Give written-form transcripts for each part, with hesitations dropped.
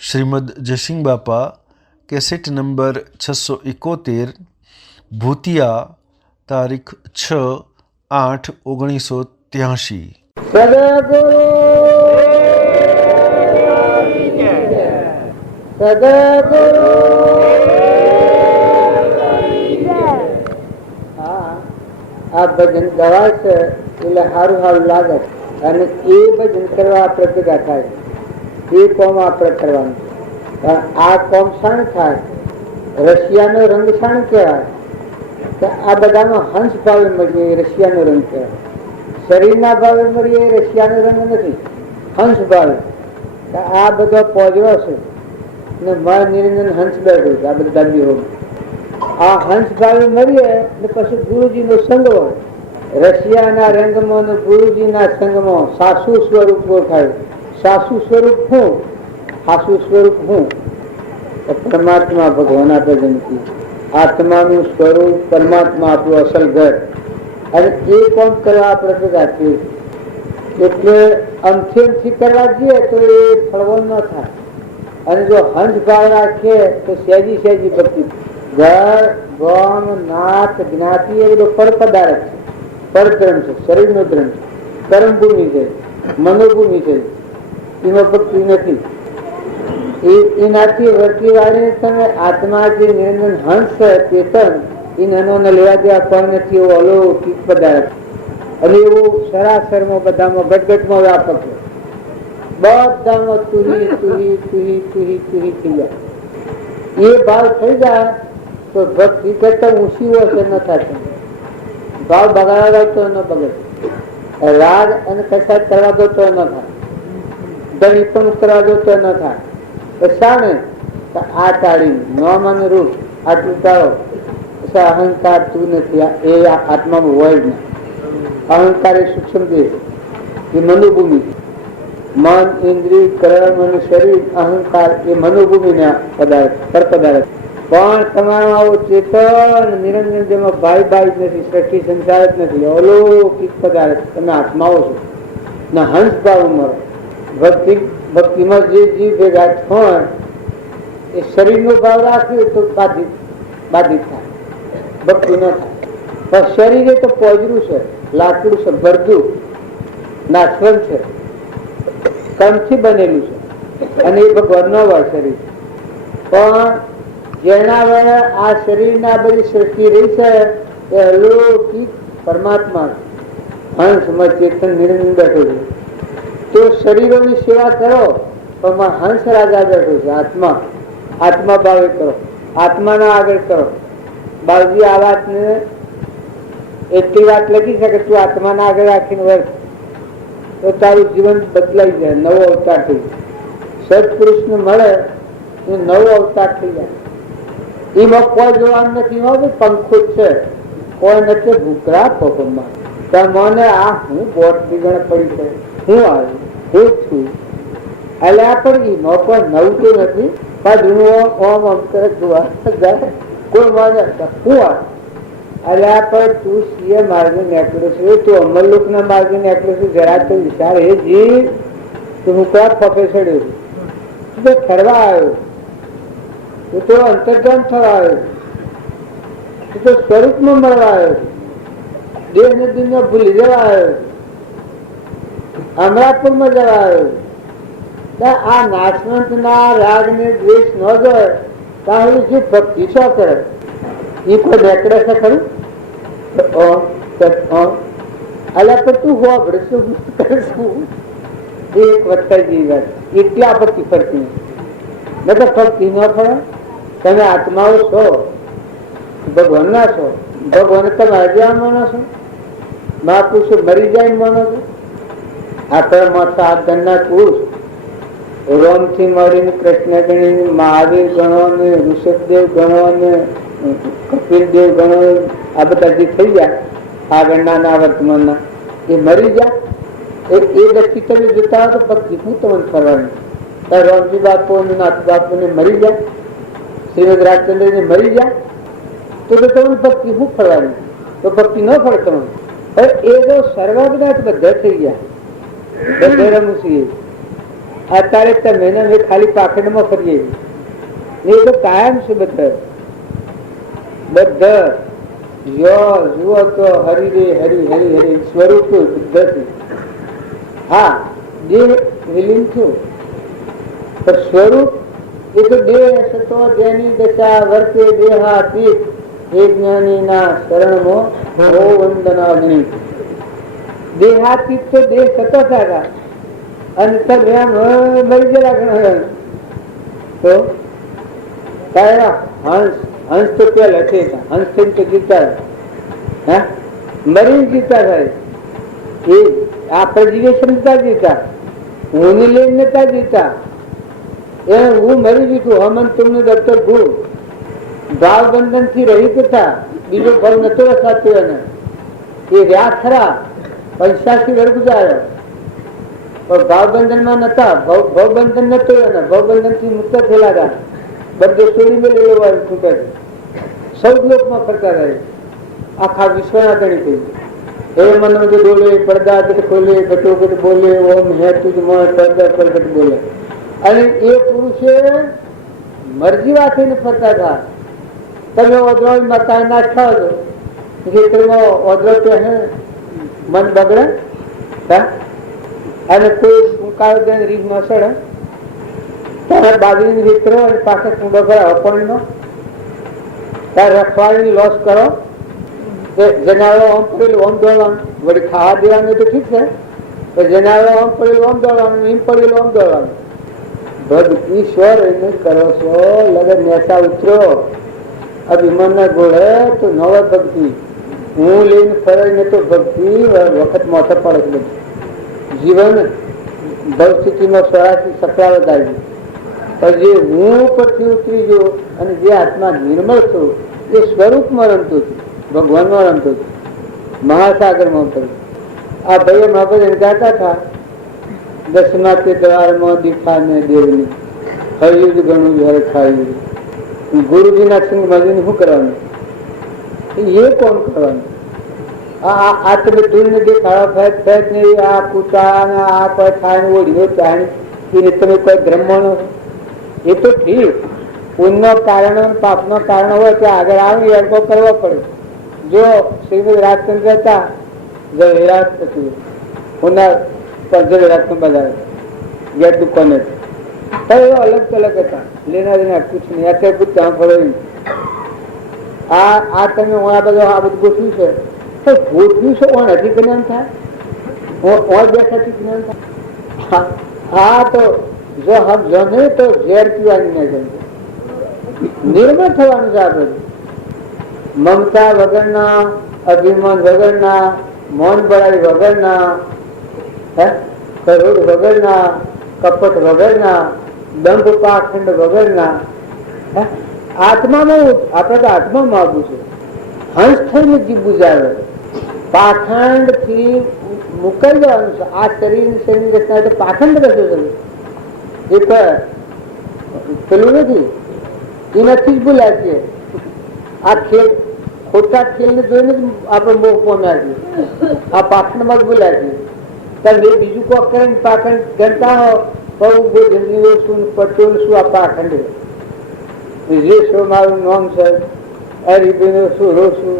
શ્રીમદ જયસિંહ બાપા cassette number 671 ભૂતિયા તારીખ 6/8/1983। સદગુરુ સદગુરુ આ ભજન ગવાય છે એટલે સારું સારું લાગે અને એ ભજન કરવા આપણે ભેગા થાય એ કોમ આપણે કરવાનું આ કોમ શાણ થાય રશિયાનો રંગ શાણ કહેવાય આ બધામાં હંસ ભાવે મળીએ એ રશિયાનો રંગ કહેવાય શરીરના ભાવે મળીએ એ રશિયાનો રંગ નથી હંસ ભાવે આ બધો પોજરો છે ને મા નિરંજન હંસ બેઠું છે આ બધા દાદીઓ આ હંસ ભાવે મળીએ ને પછી ગુરુજીનો સંગ હોય રશિયાના રંગમાં ને ગુરુજીના સંગમાં સાસુ સ્વરૂપ ઓળખાય સાસુ સ્વરૂપ હું સાસુ સ્વરૂપ હું પરમાત્મા ભગવાન આપે જનકી આત્માનું સ્વરૂપ પરમાત્મા આપણું અસલ ઘર અને એ કોમ કરવા આપણે ભેગા છીએ એટલે અમથી કરવા જઈએ તો એ ફળવો ન થાય અને જો હંસ ભાવ રાખીએ તો સહેજી સહેજી ભક્તિ ઘર ગમ નાથ જ્ઞાતિ એ બધો પર પદાર્થ છે પરધર્મ છે શરીરનો ધર્મ છે કર્મભૂમિ છે મનોભૂમિ છે એમાં ભક્તિ નથી એનાથી વર્તી વાળીને તમે આત્મા જે નિરંજન હંસ ચેતન એ નાનો લેવા દેવા કોઈ નથી એવો અલૌકિક પદાર્થ અને એવું સરાસરમાં બધામાં ગટગટમાં વ્યાપક છે બધામાં તુહી તુહી તુહી તુહી તુહી થઈ જાય એ ભાવ થઈ જાય તો ભક્તિ કરતા ઊંચી હશે ન થાય ભાવ બગાડવા તો ન બગડે રાગ અને કસાય કરવા દો તો ન થાય દહીં પણ કરવા દો તો ન થાય શાને આ તાળી નોમ અને રૂપ આટલું તાળો અહંકાર તું નથી એ આત્મામાં હોય જ ના અહંકાર એ સૂક્ષ્મ દેહ એ મનોભૂમિ મન ઇન્દ્રિય કર્મ અને શરીર અહંકાર એ મનોભૂમિના પદાર્થ પર પદાર્થ પણ તમારો આવો ચેતન નિરંજન જેમાં ભાઈ ભાઈ જ નથી સૃષ્ટિ સંસાર જ નથી અલૌકિક પદાર્થ તમે આત્માઓ છો ના હંસ ભાવ મળે ભક્તિમાં જે જીવ ભેગા હોય એ શરીરનો ભાવ રાખે તો બાધિત થાય ભક્તિ ન થાય પણ શરીર એ તો પોજરું છે લાકડું છે ભરતું નાશવંત છે કર્મથી બનેલું છે અને એ ભગવાન ન હોય શરીર પણ જેના વડે આ શરીરના બધી સૃષ્ટિ રહી છે એ અલૌકિક પરમાત્મા હંસમાં ચેતન નિરંજન બેઠો છે તો શરીરોની સેવા કરો પણ હંસ રાજા બેઠો છે આત્મા ભાવે કરો આત્માના આગળ કરો બાળજી આ વાતને એટલી વાત લખી શકે તું આત્માના આગળ રાખીને વર્ત તો તારું જીવન બદલાઈ જાય નવો અવતાર થઈ જાય સત્પુરુષને મળે એ નવો અવતાર થઈ જાય એમાં કોઈ જોવાનું નથી હોય પંખો છે કોઈ નથી ભૂકરા પોકમાં મને આ હું બોટ બીગણ પડી છે હું આવ્યું હું છું એટલે આ પણ એમાં કોઈ નવું તો નથી પણ ઓમ અંતર જોવા કોઈ મને હું આવ્યું એટલે આ પણ તું સીએ માર્ગે નીકળ્યો છે તું અમરલોક ના માર્ગે નીકળ્યો છે જરા તો વિચાર એ જી તું હું કયા પગે ચડ્યો તું તો ફરવા આવ્યો તું તો અંતર્ધાન થવા આવ્યો તું તો સ્વરૂપમાં મળવા આવ્યો દેશ ને દુનિયા ભૂલી જવા આવ્યો અમરાપુરમાં જવા આવ્યો આ નાશવંત ના રાગ ને દ્વેષ ન જાય ત્યાં શું ભક્તિ શું કરે એ કોઈ બેકડે છે ખરું અલ્યા પણ તું હોબડે શું કરીશું એક વધતા જેવી વાત એટલી આપત્તિ ફરતી ન તો ફરતી ન ફરે તમે આત્માઓ છો ભગવાન ના છો ભગવાન તમે હજી માનો છો મહાપુરુષો મરી જાય માનો છો આપણા સાત ગણના પુરુષ રોમ થી મળીને કૃષ્ણ ગણી મહાવીર ગણો ને ઋષભદેવ ગણો ને કપિલ દેવ ગણો આ બધા જે થઈ ગયા આગળના ના વર્તમાનના એ મરી ગયા એ વ્યક્તિ તમે જોતા હો તો ભક્તિ હું તમને ફરવાની રોમજી બાપુ નાથ બાપુ ને મરી ગયા શ્રીમદ રાજચંદ્ર ને મરી ગયા તો તમને ભક્તિ હું ફરવાની તો ભક્તિ ન ફરે તમને એ જો સર્વજ્ઞાત બધા થઈ ગયા બધા રમુસી અત્યારે તમે ને મેં ખાલી પાખંડમાં ફરીએ એ તો કાયમ છે. બધા જુઓ તો હરી રે હરી હરી હરી સ્વરૂપ પદ્ધતિ. હા, દેહ વિલીન થયું પણ સ્વરૂપ એ તો દેહ સતો જેની દશા વર્તે દેહાતીત એ જ્ઞાનીના શરણમાં હો વંદનાગ્નિ. દેહાતીત તો દેહ સતો હતા અને તબ એમ મરી ગયેલા ઘણા તો હંસ તો પેલા હશે, હંસ થઈને તો જીતા હા મરી જીતા થાય. એ આપણે જીવે ક્ષમતા જીતા, હું લઈને નતા જીતા. એ હું મરી જીતું. હમન તુમનું દફતર ભૂ ભાવ બંધન થી રહિત હતા. બીજો ભાવ નતો રસાતો એને. એ રહ્યા ખરા, પૈસાથી ઘર ગુજાર્યો પણ ભાવબંધન માં નતા. ભાવબંધન નતો એને, ભાવબંધન થી મુક્ત થયેલા હતા. બધે ચોરી મેં લેવા છૂટે સૌ લોકમાં ફરતા રહે. આખા વિશ્વના ગણી થઈ એ મન બધું બોલે, પડદા ખોલે, ઘટોઘટ બોલે, ઓમ હે તુજ માં પડદા પ્રગટ બોલે. અને એ પુરુષે મરજી વાત ફરતા હતા. તમે ઓદરો મકાન નાખતા હતો ખેતરમાં ઓદરો પહે મન બગડે અને કોઈ ઉકાળો દઈને રીગ ન સડે. ત્યારે બાજરીની વિતરો અને પાછળ કુંડો ભરાવો પાણીનો. ત્યારે રખવાડીને લોસ કરો. જનાવરો આમ પડેલું આમ દોડવાનું, વળી ખાવા દેવાનું તો ઠીક છે. જનાવરો આમ પડેલું આમ દોડવાનું, એમ પડેલું આમ દોડવાનું. ભક્તિ સ્વર એને કરો છો લગન નેસા ઉતરો અભિમાન ના ગોળે તો નવ ભક્તિ. હું લઈને ફરે ને તો ભક્તિ વખત મોટો પડે છે. જીવન ભવસ્થિતિમાં સ્વરાથી સફળાવત આવી. પણ જે હું પરથી ઉતરી ગયો અને જે આત્મા નિર્મળ થયો એ સ્વરૂપમાં રમતો છું, ભગવાનમાં રમતો છું, મહાસાગરમાં પડ્યું. આ ભાઈ મહાપદ ગાતા હતા દસમા તે દ્વારમાં દીઠા ને દેવની હરિયું જ ઘણું જયારે ખાયું. ગુરુજીના સિંહ મજીને શું કરવાનું? એ કોણ કરવાનું? આ તમે દૂર ને દેખાડો ફેજ ફેજ ને આ કૂતા ને આ કોઈ થાય ઓઢીઓ ચાણી એને તમે કોઈ બ્રહ્મણો એ તો ઠીક. પુણ્ય કારણો પાપનો કારણ હોય તો આગળ આવી અડકો કરવો પડે. જો શ્રીમદ રાજચંદ્ર હતા ઝવેરાત પછી પુના ઝવેરાત નો બધા ગેટ દુકાને અલગ અલગ હતા. લેના દેના કુછ નહીં. અત્યારે કુછ ત્યાં ફરો આ તમે આ બધું ગોઠવ્યું છે તો ગોઠવ્યું છે ઓણ હજી જ્ઞાન થાય ઓર બેઠાથી જ્ઞાન થાય. હા તો જો હમ જમે તો ઝેર પીવાની નહીં જમશે. નિર્મળ થવાનું છે. આ બધું મમતા વગરના, અભિમાન વગરના, મૌન બળાઈ વગરના, કરોડ વગરના, કપટ વગરના, દંભ પાખંડ વગરના. આત્મામાં આપણે તો આત્મામાં આવવું છે. હંસ થઈને જીવવું જાય. પાખંડ થી મુકાઈ જવાનું છે. આ શરીરની રચના તો પાખંડ રચો છે. એ પેલું નથી એનાથી જ ભૂલ્યા છીએ. આ ખેલ ખોટા ખેલ ને જોઈને જ આપણે મોહ પામ્યા છીએ. આ પાખંડમાં જ ભૂલ્યા છીએ. ત્યારે બીજું કોઈ કરે પાખંડ ગણતા હો બહુ જંગલીઓ શું પટેલ શું આ પાખંડ જે શું મારું નામ છે હરિભાઈ શું રોશું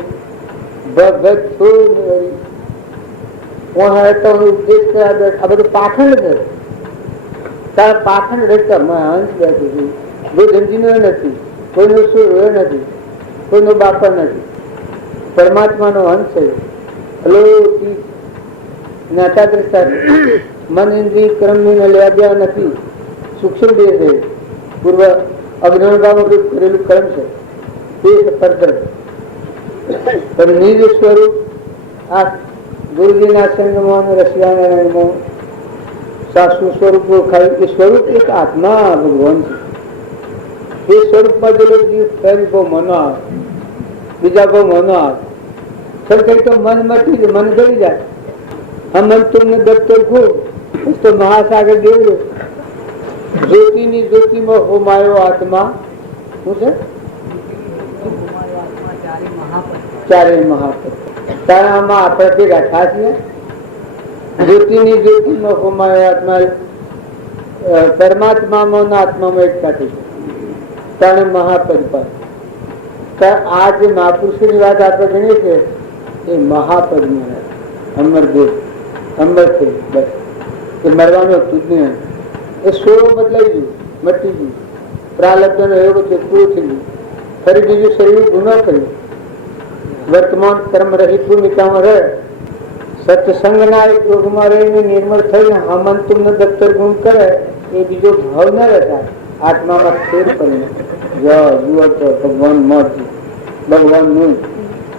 ભગત શું ઉપદેશ આ બધું પાખંડ છે. તારા પાખંડ રહેતા હંસ બેઠું છું. કોઈ જંજીનો નથી, કોઈનો શું રોય નથી, કોઈનો બાપા નથી. પરમાત્માનો હંસ છે. નાતા દ્રષ્ટા મન ઇન્દ્રિય કર્મની લેવા નથી. સૂક્ષ્મ દેહ છે. પૂર્વ અજ્ઞાનભાવમાં કરેલું કર્મ છે તે પરદર. પણ નિજ સ્વરૂપ આ ગુરુજીના સંગમાં રસિયાનારાયણમાં સાસુ સ્વરૂપ ઓળખાયું. એ સ્વરૂપ એક આત્મા ભગવાન છે. એ સ્વરૂપમાં જો ફેર બહુ મનો આવે, બીજા બહુ મનો આવે કઈ તો મન મટી જાય, મન ગળી જાય. મન તમને દફતર ખૂબ તો મહાસાગર દેવ્યો જ્યોતિની જ્યોતિમાં હોમાયો આત્મા. શું છે? ચારે મહાપદ. તારામાં આપણે ભેગા થયા છીએ. જ્યોતિની જ્યોતિમાં હોમાયો આત્મા પરમાત્મામાં અને આત્મામાં એકતા થઈ છે. ત્રણ મહાપદ પર આ જે મહાપુરુષોની વાત આપણે ગણીએ છીએ એ મહાપદમાં અમરદેવ અમર છે. બસ એ મરવાનું હતું જ નહીં. એ સોળો બદલાઈ ગયું, મટી ગયું, પ્રાલબ્ધનો એવો છે, પૂરું થઈ ગયું. ફરી બીજું શરીર ગુનો કર્યું, વર્તમાન કર્મ રહિત ભૂમિકામાં રહે, સત્સંગના યોગમાં રહીને નિર્મળ થઈને હમંતુમનો દફતર ગુમ કરે એ બીજો ભાવ ન રહેતા આત્મામાં ફેર કરીને જુઓ તો ભગવાન મળતું, ભગવાનનું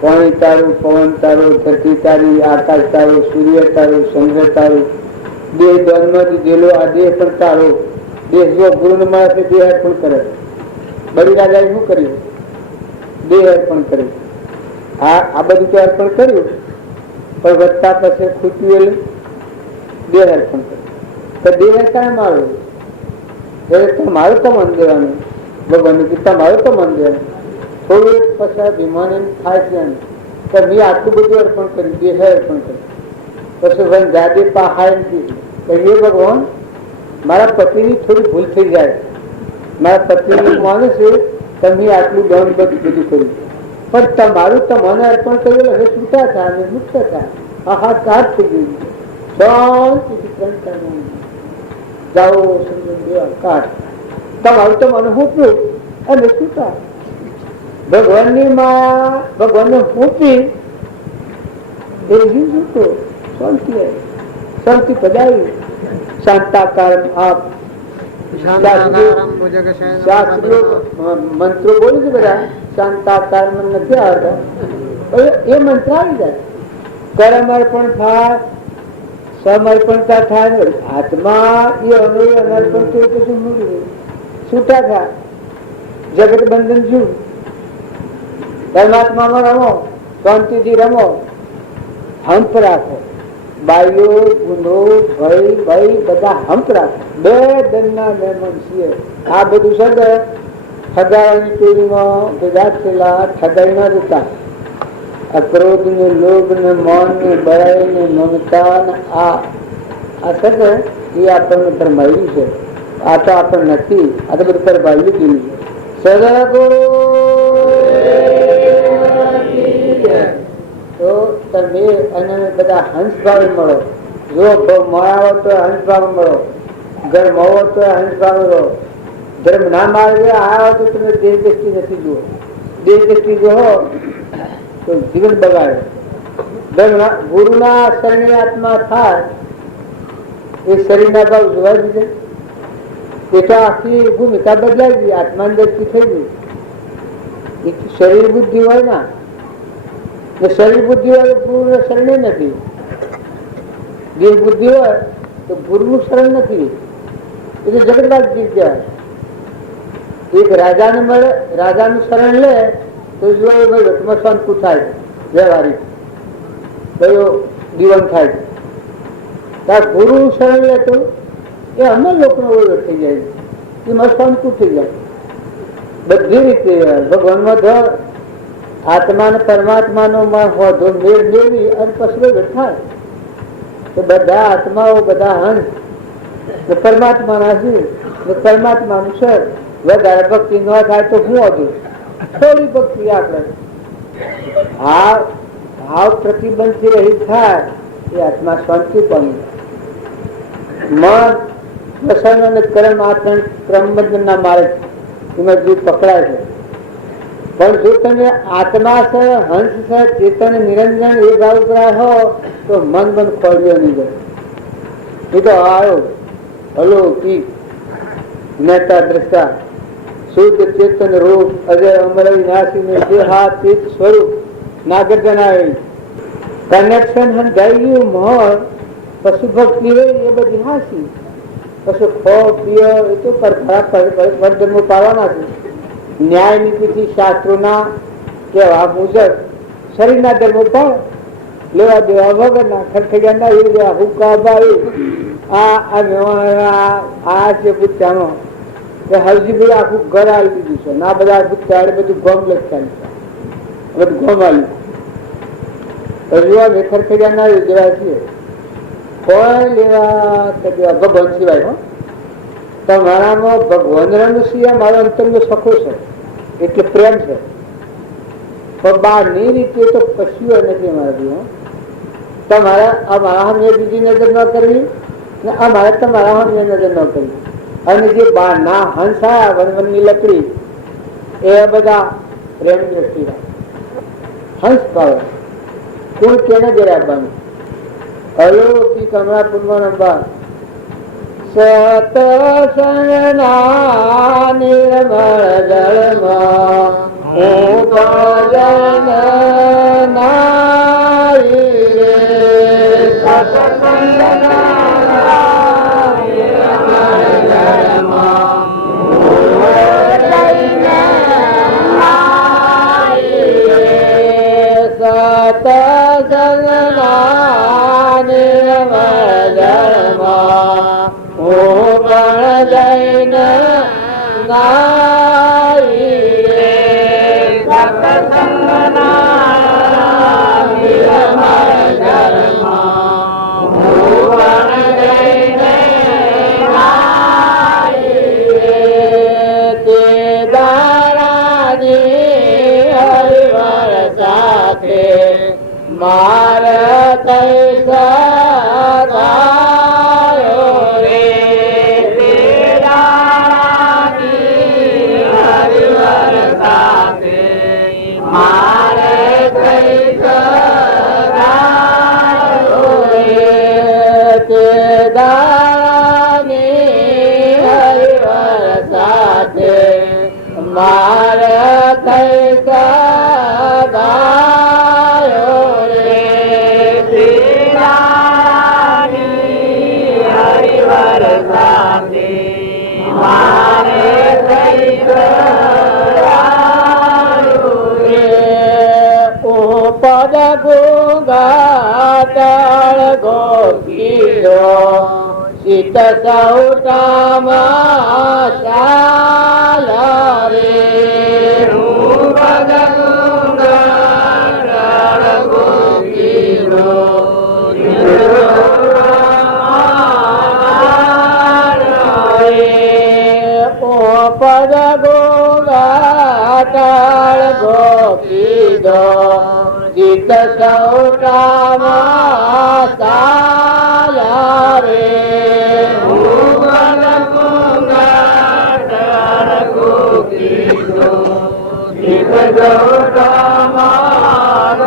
પાણી તારું, પવન તારું, ધરતી તારી, આકાશ તારું, સૂર્ય તારું, ચંદ્ર તારું, દેહ ધર્મથી જેલો આ દેહ પણ તારો. દેહ જો ગુરુ માણસે દેહ અર્પણ કરે, બળી રાજાએ શું કર્યું? દેહ અર્પણ કર્યું. આ બધું તો અર્પણ કર્યું, પણ વધતા પછી ખૂટ્યું દેહ અર્પણ કર્યું. તો દેહ કાંઈ મારું તમારું તો મન દેવાનું, ભગવાન તમારું તો મન દેવાનું. થોડું એક પછી વિમાન એમ થાય છે કે મેં આટલું બધું અર્પણ કર્યું, દેહ અર્પણ કર્યું. પછી ભાઈ જાદે પહાય કહીએ ભગવાન મારા પતિની થોડી ભૂલ થઈ જાય, મારા પતિની માને છે તમે આટલું દંડ બધું કર્યું, પણ તમારું તો મને અર્પણ કર્યું, હવે છૂટા થાય અને મુક્ત થાય. આહા કાઢ થઈ ગયું, શાંતિથી જાઓ કાઢ, તમારું તો મને મૂક્યું અને છૂટા. ભગવાનની માં ભગવાનને મૂકી એ છૂટો, શાંતિ શાંતિ પદાવી. શાંતાકાર આપ મંત્રો બોલું છે બધા, શાંતાકાર નથી આવતા, એ મંત્ર આવી જાય. કર્મ અર્પણ થાય, સમર્પણતા થાય, આત્મા એ અનર્પણ થયું તો શું છૂટા થાય, જગત બંધન શું? પરમાત્મામાં રમો, શાંતિથી રમો, હંપ રાખો. બાઈઓ ગુનો ભય બધા હંપ રાખો. બે દનના મહેમાન છીએ. આ બધું શબ્દ ઠગાવાની ચોરીમાં ભેગા થયેલા ઠગાઈ ના જતા. અક્રોધ ને લોભ ને મન ને બળાઈ ને મમતા ને આ શબ્દ એ આપણને પરમાયું છે. આ તો આપણને નથી, આ તો બધું પરમાયું ગયું છે. સદગો તો તમે અને બધા હંસ ભાવે મળો. જો મળાવો તો હંસ ભાવે મળો, ઘર મળો તો હંસ ભાવે રહો. ધર્મ ના માર્ગે આવો તો તમે દેહ દ્રષ્ટિ નથી જુઓ. દેહ દ્રષ્ટિ જુઓ તો જીવન બગાડે. ગુરુના શરણે આત્મા થાય એ શરીરના ભાવ જોવા દીધે એટલે આખી ભૂમિકા બદલાઈ ગઈ, આત્માની દ્રષ્ટિ થઈ ગઈ. એક શરીર બુદ્ધિ હોય ના, શરીર બુદ્ધિ હોય તો ગુરુ શરણે નથી. દેહ બુદ્ધિ હોય તો ગુરુનું શરણ નથી, એટલે જગતબાદ જીવ કહેવાય. એક રાજાને મળે, રાજાનું શરણ લે તો જો એ ભાઈ વચમાં શાંતિ થાય, વ્યવહારિક ભાઈઓ દીવન થાય. ત્યાં ગુરુ શરણ લે તો એ અમર લોકોનો વહીવટ થઈ જાય, એમાં શાંતિ થઈ જાય. બધી રીતે ભગવાનમાં ધર આત્મા ને પરમાત્માનો હોધો મેળ મેળવી અને પછી થાય તો બધા આત્માઓ બધા હંસ પરમાત્માના છે, પરમાત્માનું છે. વધારે ભક્તિ ન થાય તો શું હતું? થોડી ભક્તિ આપણે ભાવ પ્રતિબંધથી રહી થાય એ આત્મા શાંતિ પામી. મન પ્રસન્ન અને કર્મ આત્મા ક્રમબંધન ના માર્ગ એમાં જે પકડાય છે. પણ જો તમે આત્મા છે, હંસ છે, ચેતન નિરંજન એ ભાવ કરાય હો તો મન ખોલ્યો નહીં જાય. એ તો આવ્યો હલો કી જ્ઞાતા દ્રષ્ટા શુદ્ધ ચેતન રૂપ અજય અમર નાસી જે હા ચિત સ્વરૂપ નાગર જણાવે કનેક્શન હંધાઈ ગયું મોહ. પશુ ભક્તિ રહી એ બધી હાસી. પછી ખો પીઓ એ તો પરધર્મો પાડવાના છે. ન્યાય નીતિથી શાસ્ત્રોના કહેવા મુજબ શરીરના ધર્મો પણ લેવા દેવા વગરના ખરખડિયાના એ લેવા હુકાબાઈ આ છે પૂછાનો હરજીભાઈ આખું ઘર આવી દીધું છે. ના બધા પૂછાડે બધું ગોમ લખવાનું છે, બધું ગોમ આવ્યું હજુ ખરખડિયાના જેવા છીએ. કોઈ લેવા ભગવાન સિવાય તમારામાં ભગવાન રમસિયા મારો અંતરનો સખો છે એટલે પ્રેમ છે, પણ બહારની રીતે તો કશું નથી મારાથી. તમારા અમારા સામે બીજી નજર ન કરવી ને અમારે તમારા સામે નજર ન કરવી. અને જે બહારના હંસા વનવનની લકડી એ બધા પ્રેમ દ્રષ્ટિ હંસ ભાવે કુલ કેને ઘેર આવવાનું. અલૌકિક હમણાં પૂર્વ નંબર સતસંગના નિર્મળ જળમાં હું ભજન નારી રે. સતસંગના નિર્મળ જળમાં હું ભજન નારી રે. સતસંગના નિર્મળ જળમાં હું પણ જઈને નારી રે. સત્સંગના નિર્મળ જળમાં હું પણ જઈને નારી રે. તે દારાજી હરિવર સાથે મારે થઈ સદાયો રે. તે દારાજી હરિવર સાથે મારે થઈ સદાયો રે. તે દારાજી હરિવર સાથે મારે થઈ સદાયો રે. તે દારાજી હરિવર સાથે મારે થઈ સદાયો રે. ઓ પદ ગુગાટળ ગોપીઓ શીત સૌટામાં ચાલા રે. પદ ગુગાટળ ગોપીઓ પદ ગોગાટળ ગોપીઓ ગીત સૌટામાં ચાલા રે. પદ ગોગાટળ ગોપીઓ ગીત સૌટામાં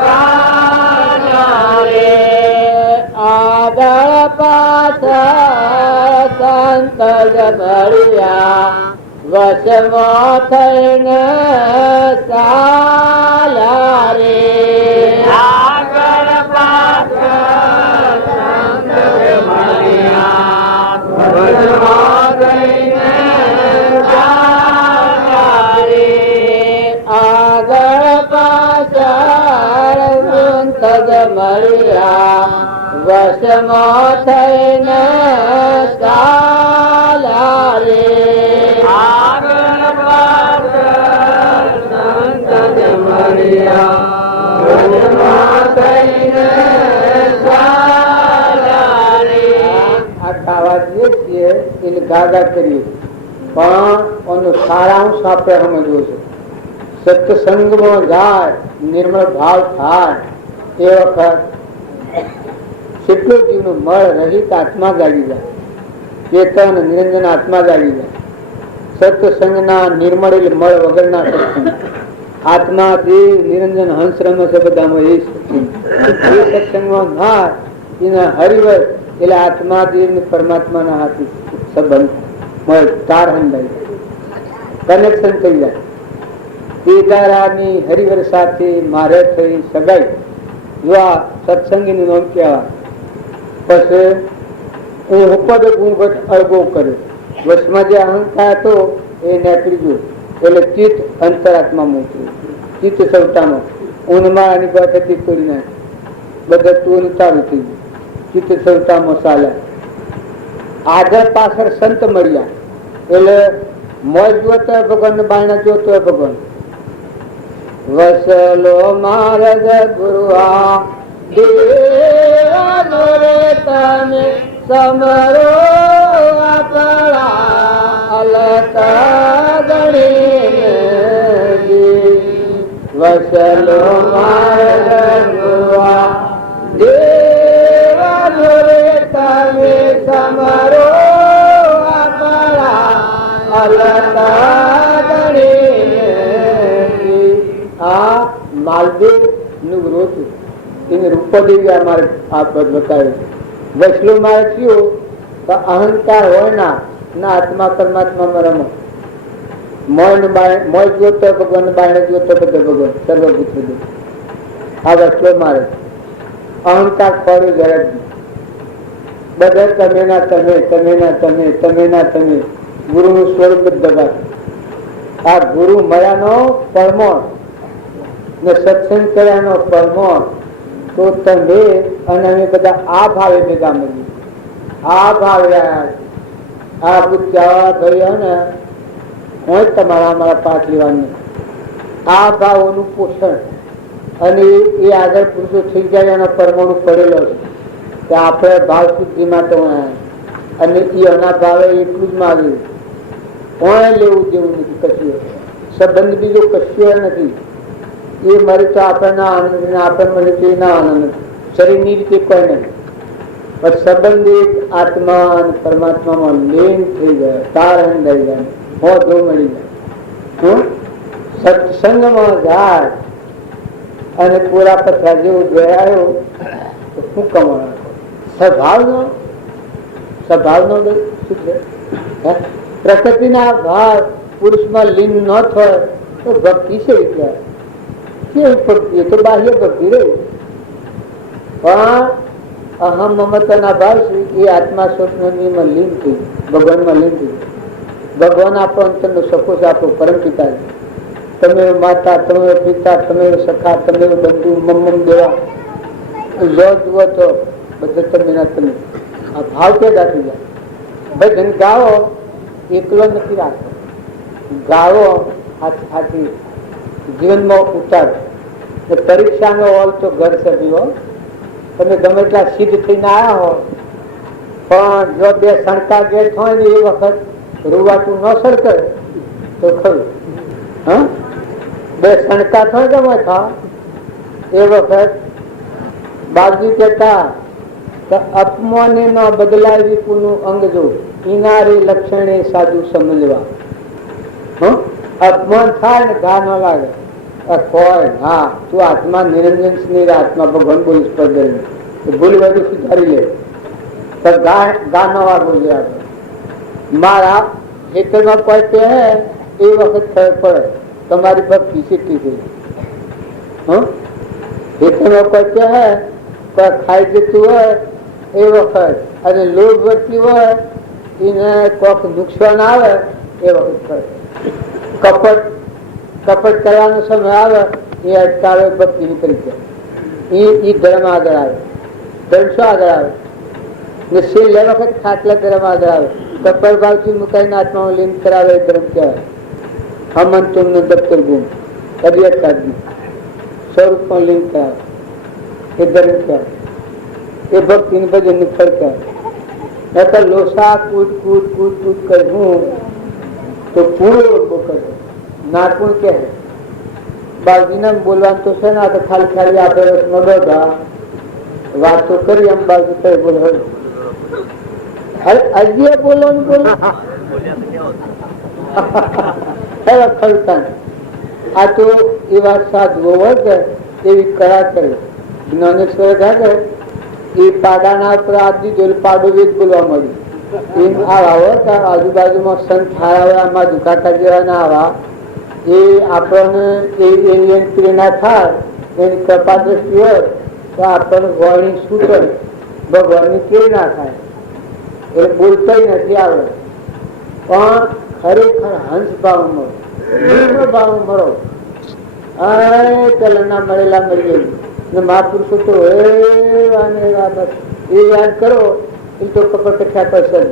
ચાલા રે. આગળ પાછળ સંત જમરિયા વશમાં થઈને ચાલા રે. આગળ પાછળ સંત જમરિયા વશમાં થઈને ચાલા રે. આગળ પાછળ સંત જમરિયા વશમાં થઈને ચાલા રે. આગળ પાછળ સંત જમરિયા વશમાં થઈને ચાલા રે. આ ગાવા જઈએ છીએ એને ગાગા કરીએ પણ એનો સારાંશ આપણે સમજવો છે. સત્સંગમાં જાય નિર્મળ ભાવ થાય એ વખત કેટલો જીવનો મળ રહિત આત્મા જાગી જાય, ચેતન નિરંજન આત્મા જાગી જાય. સત્સંગના નિર્મળ મળ વગરના સત્સંગ આત્મા જે નિરંજન હંસ રમે છે બધામાં એ સત્સંગ. એ સત્સંગમાં ના એના હરિવર એટલે આત્માદેવ પરમાત્માના હાથે સંબંધ મળે, તાર હંધાઈ કનેક્શન થઈ જાય. કેદારાની હરિવર સાથે મારે થઈ સગાઈ જો આ સત્સંગીનું નામ કહેવાય. પછી હું ઉપદ ગુણગત અળગો કર્યો, વશમાં જે અહંકાર હતો એ નીકળી ગયો એટલે ચિત્ત અંતરાત્મા મોકલ્યું. ચિત્ત સૌતામાં ઊનમાં આની પાસેથી તોડી નાખી, બધા તું ચાલુ થઈ ગયું. ચિત્ત સૌતામાં ચાલ્યા. આગળ પાછળ સંત મળ્યા એટલે મોજ જોતો ભગવાન ને બાયણા જોતો ભગવાન. વસલો મારગ ગુરુઆ દેવાનો રે તમે સમરો આપણા અલતા ગણીને વસલો મારવા દેવા જોડે તમે સમરો આપણા અલતા ગણીને. આ માલદેવ નું વ્રત એને રૂપદેવી અમારે આ પદ બતાવ્યું. વસલો મારે થયો તો અહંકાર હોય ના આત્મા પરમાત્મામાં રમો. મોય જોતો ભગવાન, બાયણે જોતો બધો ભગવાન, સર્વભૂત બધું. આ વસલો મારે અહંકાર ખોડી ગરજ બધા તમે ના તમે, તમે ના તમે, તમે ના તમે. ગુરુનું સ્વરૂપ જ દબાય. આ ગુરુ મળ્યાનો પરમોણ ને સત્સંગ કર્યાનો પરમોણ. તો તમે અને અમે બધા આ ભાવે ભેગા મળીએ. આ ભાવે આ બુદ્ધા ભાઈઓ ને હું તમારા અમારા પાઠ લેવાનું. આ ભાવોનું પોષણ અને એ આગળ પુરુષો થઈ જાય એનો પરમાણુ પડેલો છે કે આપણે ભાવ શુદ્ધિ માટે અને એ એના ભાવે એટલું જ માગ્યું. કોણે લેવું જેવું નથી કશું. સંબંધ બીજો કશું નથી. એ મરે તો આપણને આનંદ, આપણે મળે તો એના આનંદ. શરીરની રીતે કોઈ નથી. પણ સંબંધ એક આત્મા અને પરમાત્મામાં લીન થઈ જાય, તારણ થઈ જાય, હોદો મળી જાય. સત્સંગમાં જાય અને પૂરા પથરા જેવું ગયાયો તો શું કમાવાનું? સ્વભાવનો શું છે? પ્રકૃતિના ભાવ પુરુષમાં લીન ન થાય તો ભક્તિ છે. કેવી ભક્તિ? એ તો બાહ્ય ભક્તિ રહી. પણ અહમ મમતાના ભાવ છે એ આત્મા સ્વપ્નમાં લીન થઈ, ભગવાનમાં લીન થઈ. ભગવાન આપણો અંતરનો સખો છે, આપણો પરમ પિતા છે. તમે માતા, તમે પિતા, તમે સખા, તમે બંધુ, મમ્મ દેવા જો જુઓ તો બધા તમે ના તમે. આ ભાવ કે દાખી જાય. ભજન ગાવો એકલો નથી રાખો, ગાવો હાથી જીવનમાં ઉતારો. પરીક્ષાનો હોલ તો ઘર સભ્યો. તમે ગમે એટલા સિદ્ધ થઈને આવ્યા હો પણ જો બે સણકા ગેસ હોય ને એ વખત રૂવાટું ન સરકે તો ખરું. બે સણકા થાય ગમે થા એ વખત બાજી કહેતા અપમાને ન બદલાય વિપુનું અંગ જો કિનારે લક્ષણે સાધુ સમજવા. અપમાન થાય ને ઘા ન લાગે. કોઈ હા તું આત્મા નિરંજન સ્નેહ આત્મા ભગવાન બોલીશ પદ ભૂલ બધું સુધારી લે. ગા ન વાગવું જોઈએ. આપણે મારા ખેતરમાં કોઈ તે હે એ વખત ખબર પડે તમારી ભક્તિ કેટલી થઈ. ખેતરમાં કોઈ તે હે કોઈ ખાઈ જતું હોય એ વખત અને લોભ વધતી હોય એને કોઈક નુકસાન આવે એ વખત ખબર. કપટ કરવાનો સમય આવે એ અટકાવે ભક્તિની પરીક્ષા. એ ધર્મ આગળ આવે. ધર્મ શું આગળ આવે? ને શીલ લે વખત ખાટલા ધર્મ આગળ આવે. કપડ ભાવથી મુકાઈને આત્મામાં લીન કરાવે એ ધર્મ કહેવાય. હમન તુમનું દફતર ગુમ તબિયત કાઢી સ્વરૂપમાં લીન કરાવે એ ધર્મ કહેવાય. એ ભક્તિની ભજનની ફળ કહેવાય. લોસા કૂદ કૂદ કૂદ કૂદ કરવું તો પૂરો કરે નાટું કે બાજુને બોલવાનું તો છે ને તો ખાલી ખાલી આપણે રસમાં બધા વાતો કરી એમ બાજુ કઈ બોલ હજી બોલવાનું બોલો આ તો એ વાત સાધવો હોય એવી કળા કરે. જ્ઞાનેશ્વર ગાગે એ પાડાના ઉપર આપી દીધો પાડો વેદ બોલવા મળ્યું. આજુબાજુમાં સંત હારા આમાં દુકાટા જેવા ના આવા એ આપણને એની પ્રેરણા થાય એની કૃપા દ્રષ્ટિ હોય તો આપણને વાણી છૂટે ભગવાનની પ્રેરણા થાય. એ બોલતા નથી આવે પણ ખરેખર હંસ ભાવ મળો ભાવ મળો. પેલા ના મળેલા મળી જાય મહાપુરુષો તો એ યાદ કરો એ તો કપડ કઠા કરશે.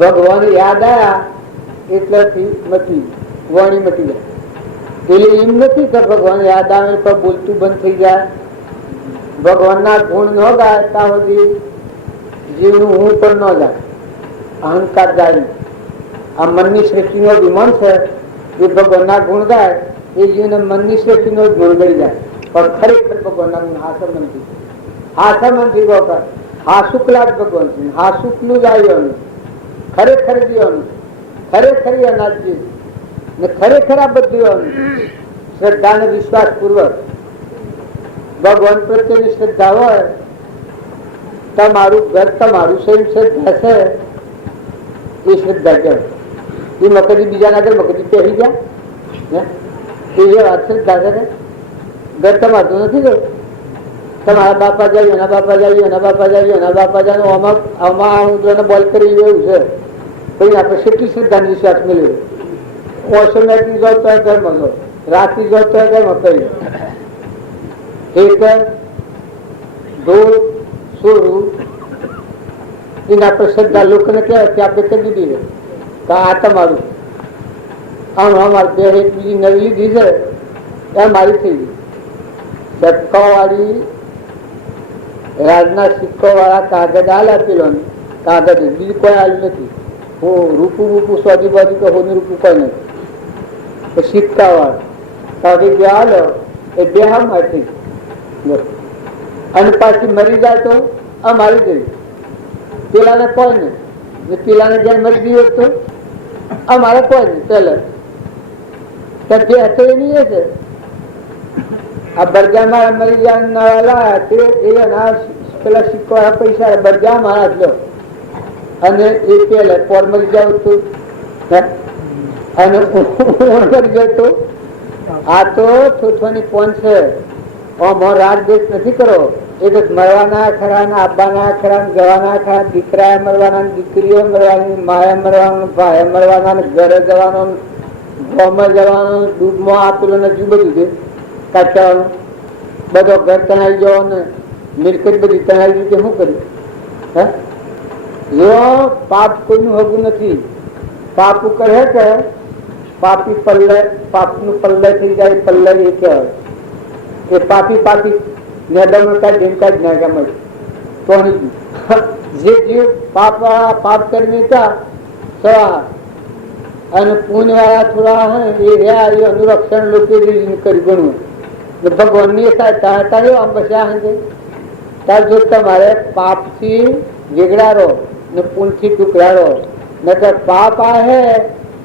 ભગવાન યાદ આવ્યા એટલાથી મટી વાણી મટી જાય. એટલે એમ નથી કે ભગવાન યાદ આવે પણ બોલતું બંધ થઈ જાય. ભગવાન ના ગુણ ન ગાય ત્યાં સુધી જીવનું હું પણ ન જાય. અહંકાર જાય આ મનની સૃષ્ટિનો વિમન છે એ ભગવાનના ગુણ ગાય એ જીવને મનની સૃષ્ટિનો જ ગુણ ગઈ જાય. પણ ખરેખર ભગવાનના ગુણ હાથામનથી વખત હાસુકલા જ ભગવાન છે. હાસુકલું જ આવ્યું, ખરેખર જીવવાનું, ખરેખર અનાજ જીવ ને ખરેખર આ બધું શ્રદ્ધા અને વિશ્વાસ પૂર્વક ભગવાન પ્રત્યેની શ્રદ્ધા હોય. તમારું ઘર તમારું સ્વયં શ્રદ્ધા છે એ શ્રદ્ધા કહેવાય. એ મકડી બીજાના ઘર મકડી પહેરી ગયા એ વાત શ્રદ્ધા છે ને. ઘર તમારું નથી ગયું. તમારા બાપા જાય, એના બાપા જાય, એના બાપા જાય, એના બાપા જાય, આમાં બોલ કરી એવું છે. પછી આપણે કેટલી શ્રદ્ધા વિશ્વાસ મળ્યો. ઓછોમેટિક જાઓ તો ઘરમાં જાઓ, રાત્રિ જાઓ તો ઘરમાં કરી એક ઢોર સોરું એના પર શ્રદ્ધા લોકોને કહેવાય કે આપણે કરી દીધી છે આ તમારું. આમ અમારે બે એક બીજી નવી લીધી છે એ મારી થઈ ગઈ. સિક્કા વાળી રાજના સિક્કો વાળા કાગળ હાલ આપેલો કાગળ બીજું કોઈ આવ્યું નથી. હું રૂપું રૂપું સ્વાદી બાજુ કે હોનું રૂપું કોઈ નથી. સિક્કા વાળા કાગળ જે હાલ્યો એ બે હા મારી અને પાછી મરી જાય તો આ મારી ગઈ. પેલાને કોઈ નહીં, પેલાને જયારે મરી ગયું તો આ મારે કોઈ નહીં. પેલા જે હતો એ નહીં છે. આ બરજામાં મરી ગયા તે એના પેલા સિક્કો પૈસા બરજા મારા જ લો અને એ પેલા પોર મરી જાવ તો અને મરી જાય તો આ તો છોછવાની પોન છે. રાગ દેશ નથી કરો. એ તો મરવાના ખરા, આબાના ખરા, જવાના ખરા, દીકરા મરવાના, દીકરીઓ મરવાની, માયા મરવાનું, ભાઈ મરવાના, ઘરે જવાનું, ગોમાં જવાનું, દૂધમાં આપેલું નથી બધું છે કાચવાનું. બધો ઘર તણાવી જવો ને મિલકત બધી તણાવી રીતે શું કર્યું? હે જો પાપ કોઈનું હગું નથી. પાપ કરે કે પાપી પલ્લે, પાપનું પલ્લે થઈ જાય. પલ્લે એ કહેવાય એ પાપી પાપી જે જીવ પાપ વાળા પાપ કરી અને પુણ્ય વાળા થોડા એ રહ્યા એ અનુરક્ષણ લોકો કરી ગણવું ભગવાન ની તાર જો તમારે પાપ થી વેગડારો ને પુણ્ય થી ટુકડારો નકર પાપ આ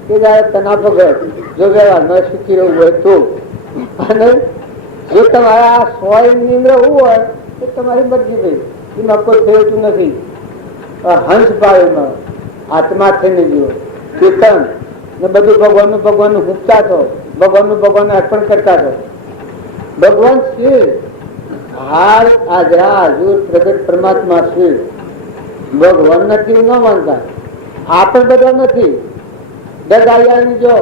કે તના ભગત જો વ્યવહારમાં સુખી રહેવું હોય તો. અને જો તમારા સોય નિયમ રહેવું હોય તો તમારી મરજી ભાઈ એમાં કોઈ ફેરતું નથી. હંસ ભાવમાં આત્મા થઈને જીવો ચેતન ને બધું ભગવાનનું મૂકતા છો, ભગવાનને અર્પણ કરતા છો. ભગવાન છે હાલ આજરા હજુર પ્રગટ પરમાત્મા છે. ભગવાન નથી ન માનતા. આ પણ બધા નથી. દગાઈ જો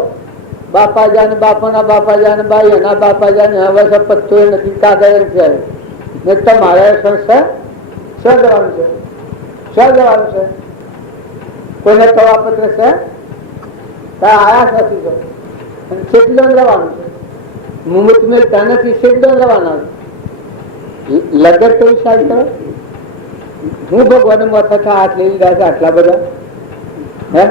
બાપા જાને બાપાના બાપા જાને ભાઈ એના બાપા જાને હવે પત્તો નથી કાગળ છે ને તમારે સંસ્થા શું જવાનું છે? શું જવાનું છે? કોઈને કવાપત્ર છે આયા નથી તો કેટલો જવાનું છે? મુમત મેળતા નથી કેટલો જવાના લગત તો સાહેબ કરો. હું ભગવાન માથા હાથ લઈ લીધા છે આટલા બધા. હે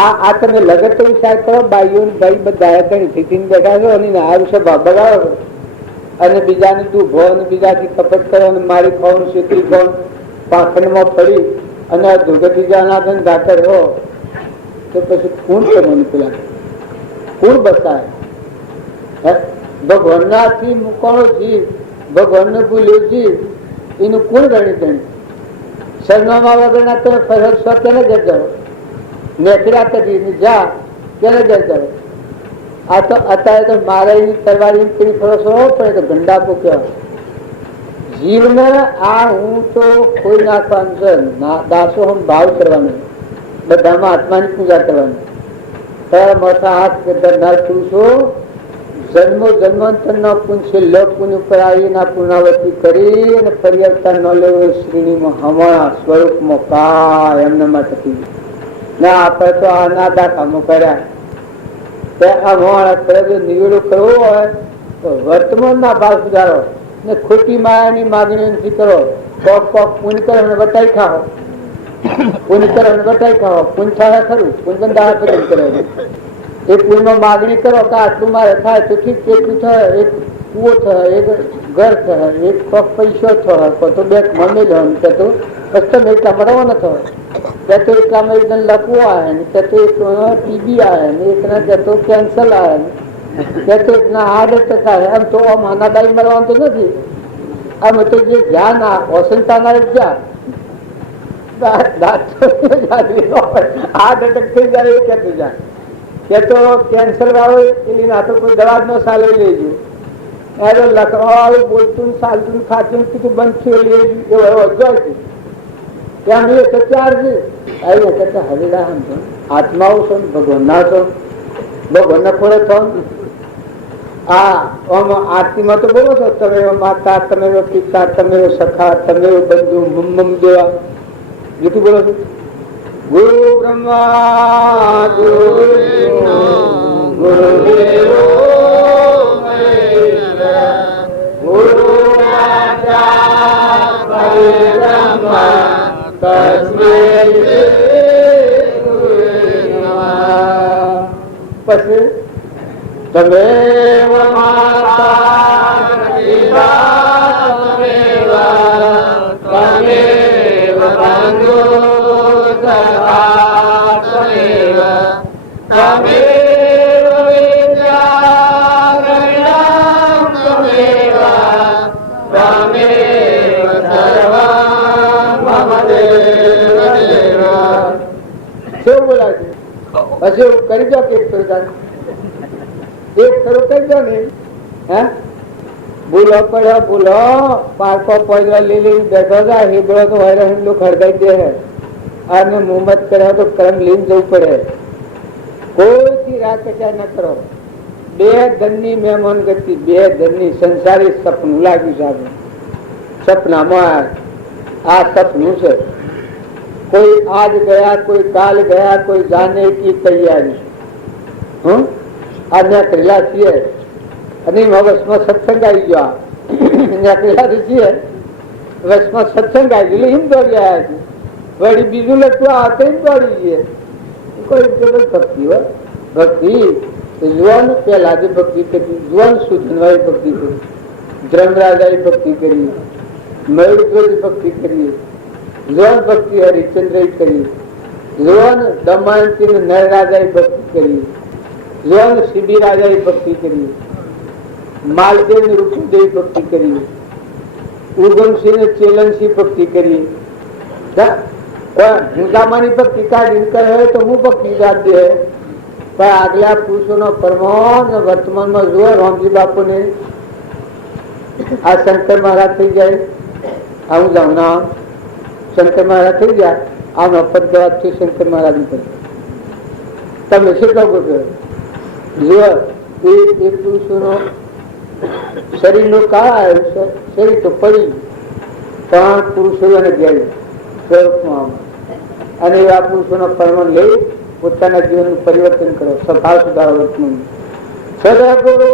આ તમે લગત તો વિચાર કરો. બાઈઓ ભાઈ બધા ઘણી બેઠા છો અને આ વિશે બગાડો અને બીજાને દુભો અને બીજાથી કપટ કરો અને મારી ખાવાનું છેતરી ખાવાનું પાખંડમાં પડી અને દુર્ગતિ જનાર્દન ગાતર હો તો પછી કોણ કરવાનું? પેલા કોણ બતાવે? ભગવાનનાથી મૂકવાનો જીવ, ભગવાનને ભૂલ્યો જીવ એનું કોણ ગણિત ગણિત? સરનામા વગરના તમે ફરજ છો તેને જ જાઓ નેકરા કરી જા તેને જ જાઓ. આ તો અત્યારે તો મારે તરવારી કરી ફરસો પડે તો ગંડાપો કહેવાય. જીવને આ હું તો કોઈ નાખવાનું છે. દાસો હમ ભાવ કરવાનો, બધામાં આત્માની પૂજા કરવાની. તારા મોટા હાથ ધરનાર પુરુષો જન્મો જન્માંતર ના પુણ્ય લોક પુણ્ય ઉપર આવીને પુનરાવૃત્તિ કરી અને ફરી અવતાર ન લેવો શ્રેણીમાં હમણાં સ્વરૂપમાં કા એમને માટે ના આપણે તો આ નાદા કામો કર્યા. નિવેડો કરવો હોય તો વર્તમાન ના ભાવ સુધારો ને ખોટી માયાની માગણી નથી કરો. કોક કોક પુણ્ય કરો અને બતાવી ખાઓ પુણ્ય કરો ને બટાઈ ખાઓ, પુણ્ય થાય ખરું, પુણ્ય બંધાવા ભજન કરે. એ પુણ્યમાં માગણી કરો કે આટલું મારે થાય તો ઠીક, એટલું થાય, એક કુવો થાય, એક ઘર થાય, એક પૈસો થાય, તો બેંક મળી જવાનું, ત્યાં તો કસ્ટમ એટલામાં રવાનો થયો, ત્યાં તો એટલામાં એકદમ લકવો આવે ને, ત્યાં તો એક ટીબી આવે ને, એકના ત્યાં તો કેન્સર આવે ને, ત્યાં તો એકના હાર્ટ એટેક આવે. આમ તો આમ અનાદાયી મળવાનું તો નથી. આમ તો જે જ્યાં ના ઓસંતાના જ્યાં હાર્ટ એટેક થઈ જાય એ ક્યાંથી જાય, કે તો કેન્સર વાળો એની ના તો કોઈ દવા જ ન સાલે લેજો, એનો લખવા વાળું બોલતું ચાલતું ખાતું કીધું બંધ થયું લેજો એવો જાય ત્યાં એ તો ચાર છે. આવી કરતા હરેલા આત્માઓ છો, ભગવાનના છો, ભગવાનના ખોળે છો. આરતીમાં તો બોલો છો, તમે માતા, તમે પિતા, તમે સખા, તમે બંધુ, મમ દેવા, જેટલું બોલો છો. ગુરુ બ્રહ્મા ગુરુ ગુરુદેવો ગુરુ પછી તમે પછી કરી દો કે એક ખરું કરી દો ને. હે ભૂલો પડ્યો, ભૂલો પાકો પડ્યો લીલી બેઠો જાય, હિબડો તો વાયરો હિંદુ ખડકાઈ દે અને મુહમ્મદ કર્યો તો કર્મ લઈને જવું પડે. કોઈથી રાકચા ન કરો. બે ધનની મહેમાન ગતિ, બે ધનની સંસારી સપનું લાગ્યું છે. આપણે સપનામાં આ સપનું છે. કોઈ આજ ગયા, કોઈ કાલ ગયા, કોઈ જાને કી તૈયારી. આ નેકરેલા છીએ અને વર્ષમાં સત્સંગ આવી ગયો. નેકરેલા છીએ વર્ષમાં સત્સંગ આવી ગયો, હિમ દોડી આવ્યા છે. વળી બીજું લખતું આ તો દોડી જઈએ. કોઈ ભક્તિ હોય, ભક્તિ જુવાન પેલા જે ભક્તિ કરી, જુવાન સુધનવાળી ભક્તિ કરી, ધર્મરાજાની ભક્તિ કરી, મયુરધ્વજની ભક્તિ કરી, જુવાન ભક્તિ હરિચંદ્ર કરી, જુવાન દમયંતી નરરાજાની ભક્તિ કરી, જુવાન શિબી રાજાની ભક્તિ કરી, માલદેવ ની રૂપદેવી ભક્તિ કરી, ઉગમસિંહ ને ચેલનસિંહ ભક્તિ કરી. હિંસામાની ભક્તિ કાઢી કરે હોય તો હું ભક્તિ દાદ દે. પણ આગલા પુરુષો નો પરમાન વર્તમાનમાં જુઓ. રામજી બાપુ ને આ શંકર મહારાજ થઈ જાય, આવું જાઉં ના શંકર મહારાજ થઈ ગયા, આમ અપદવાદ છે શંકર મહારાજ ની પર. તમે શું કહો છો? જુઓ એ પુરુષો નો શરીર નું કાળ આવ્યું છે, શરીર તો પડી પણ પુરુષો એને ગયા સ્વરૂપમાં. અને એવા પુરુષો નો પરમાન લઈ પોતાના જીવનનું પરિવર્તન કરો, સ્વભાવ સુધારો વર્તમાન. સદગુરુ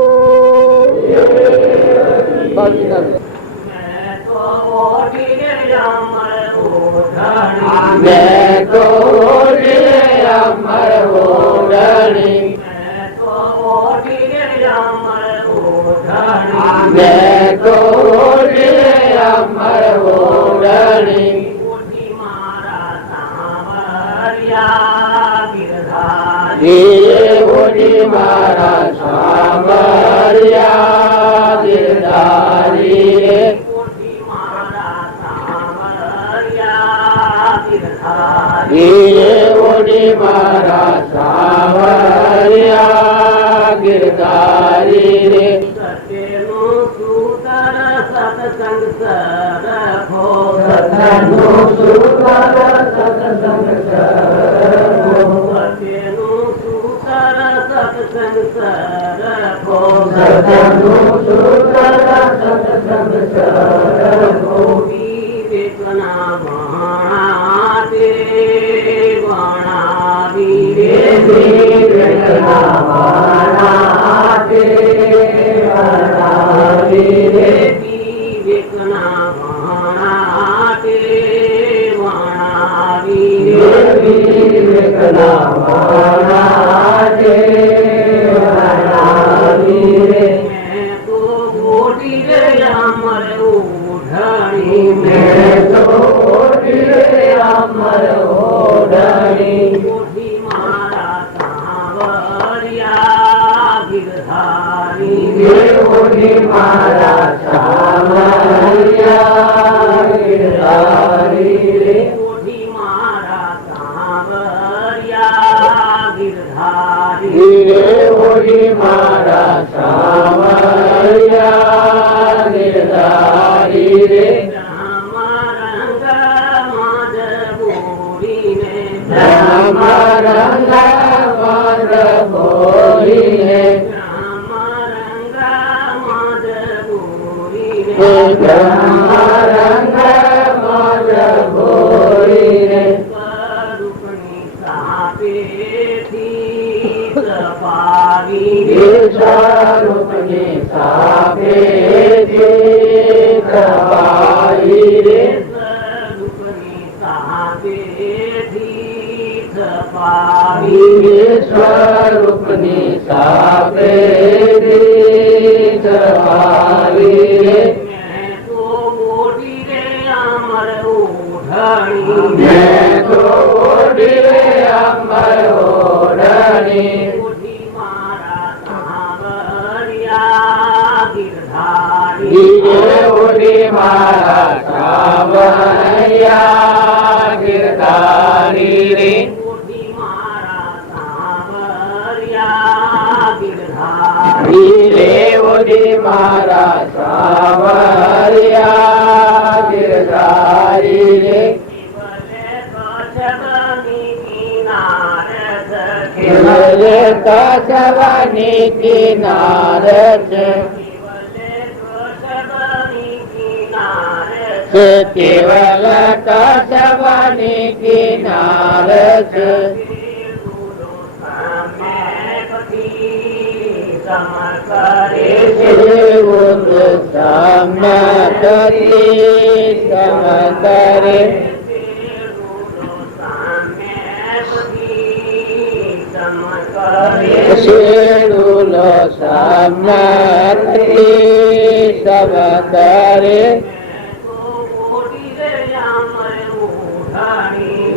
મારા સામર્યા ગિરધારી મારા સામર્યા ગિરધારી રે. સત્સંગ સરખો, સત્સંગનું સુતર સત્સંગ સરખો, સત્યનું સુતર સત્સંગ સરખો, સત્યનું સુતર સત્સંગ સરખો. વિવેકના વાણા તે વાણાવી રે, વિવેકના વાણા તે વાણાવી રે. વિવેકના વાણા તે વાણાવી गिरधारी देवोनी मारा सामरिया गिरधारी देवोनी मारा सामरिया गिरधारी देवोनी मारा सामरिया गिरधारी रे राम रंग मजबूरी ने राम रंग मजबूरी ने राम रंग मजबूरी ने राम रंग मजबूरी ने स्वरूपनी सापे थी सफारी स्वरूपनी सापे थी सफारी रे स्वरूपनी सापे थी सफारी स्वरूपनी सापे थी सफारी रे मैं तो मोटी रे अमर ओढ़नी मैं तो मोटी रे अमर ओढ़नी ओढ़ी मारा सावरिया गिरधारी ओढ़ी मारा सावरिया गिरधारी रे ओढ़ी मारा सावरिया गिरधारी रे ओढ़ी मारा सावरिया गिरधारी रे केवल कसवनी किनारत केवल कसवनी किनारत समकरी समकरे शेरुलो समकरी समकरे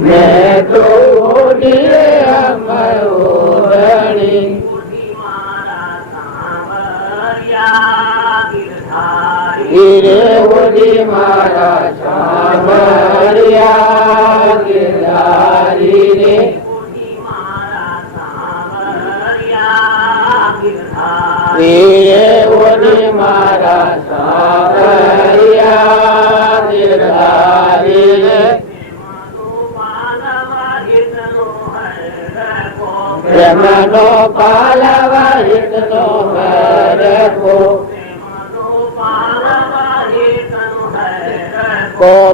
मैं तो ओढ़ी अमर ओढ़नी गिरे ओढ़ी मारा सावरिया गिरधारी रे गिरे ओढ़ी मारा सावरिया गिरधारी रे प्रेमनो पालवा हितनो हर को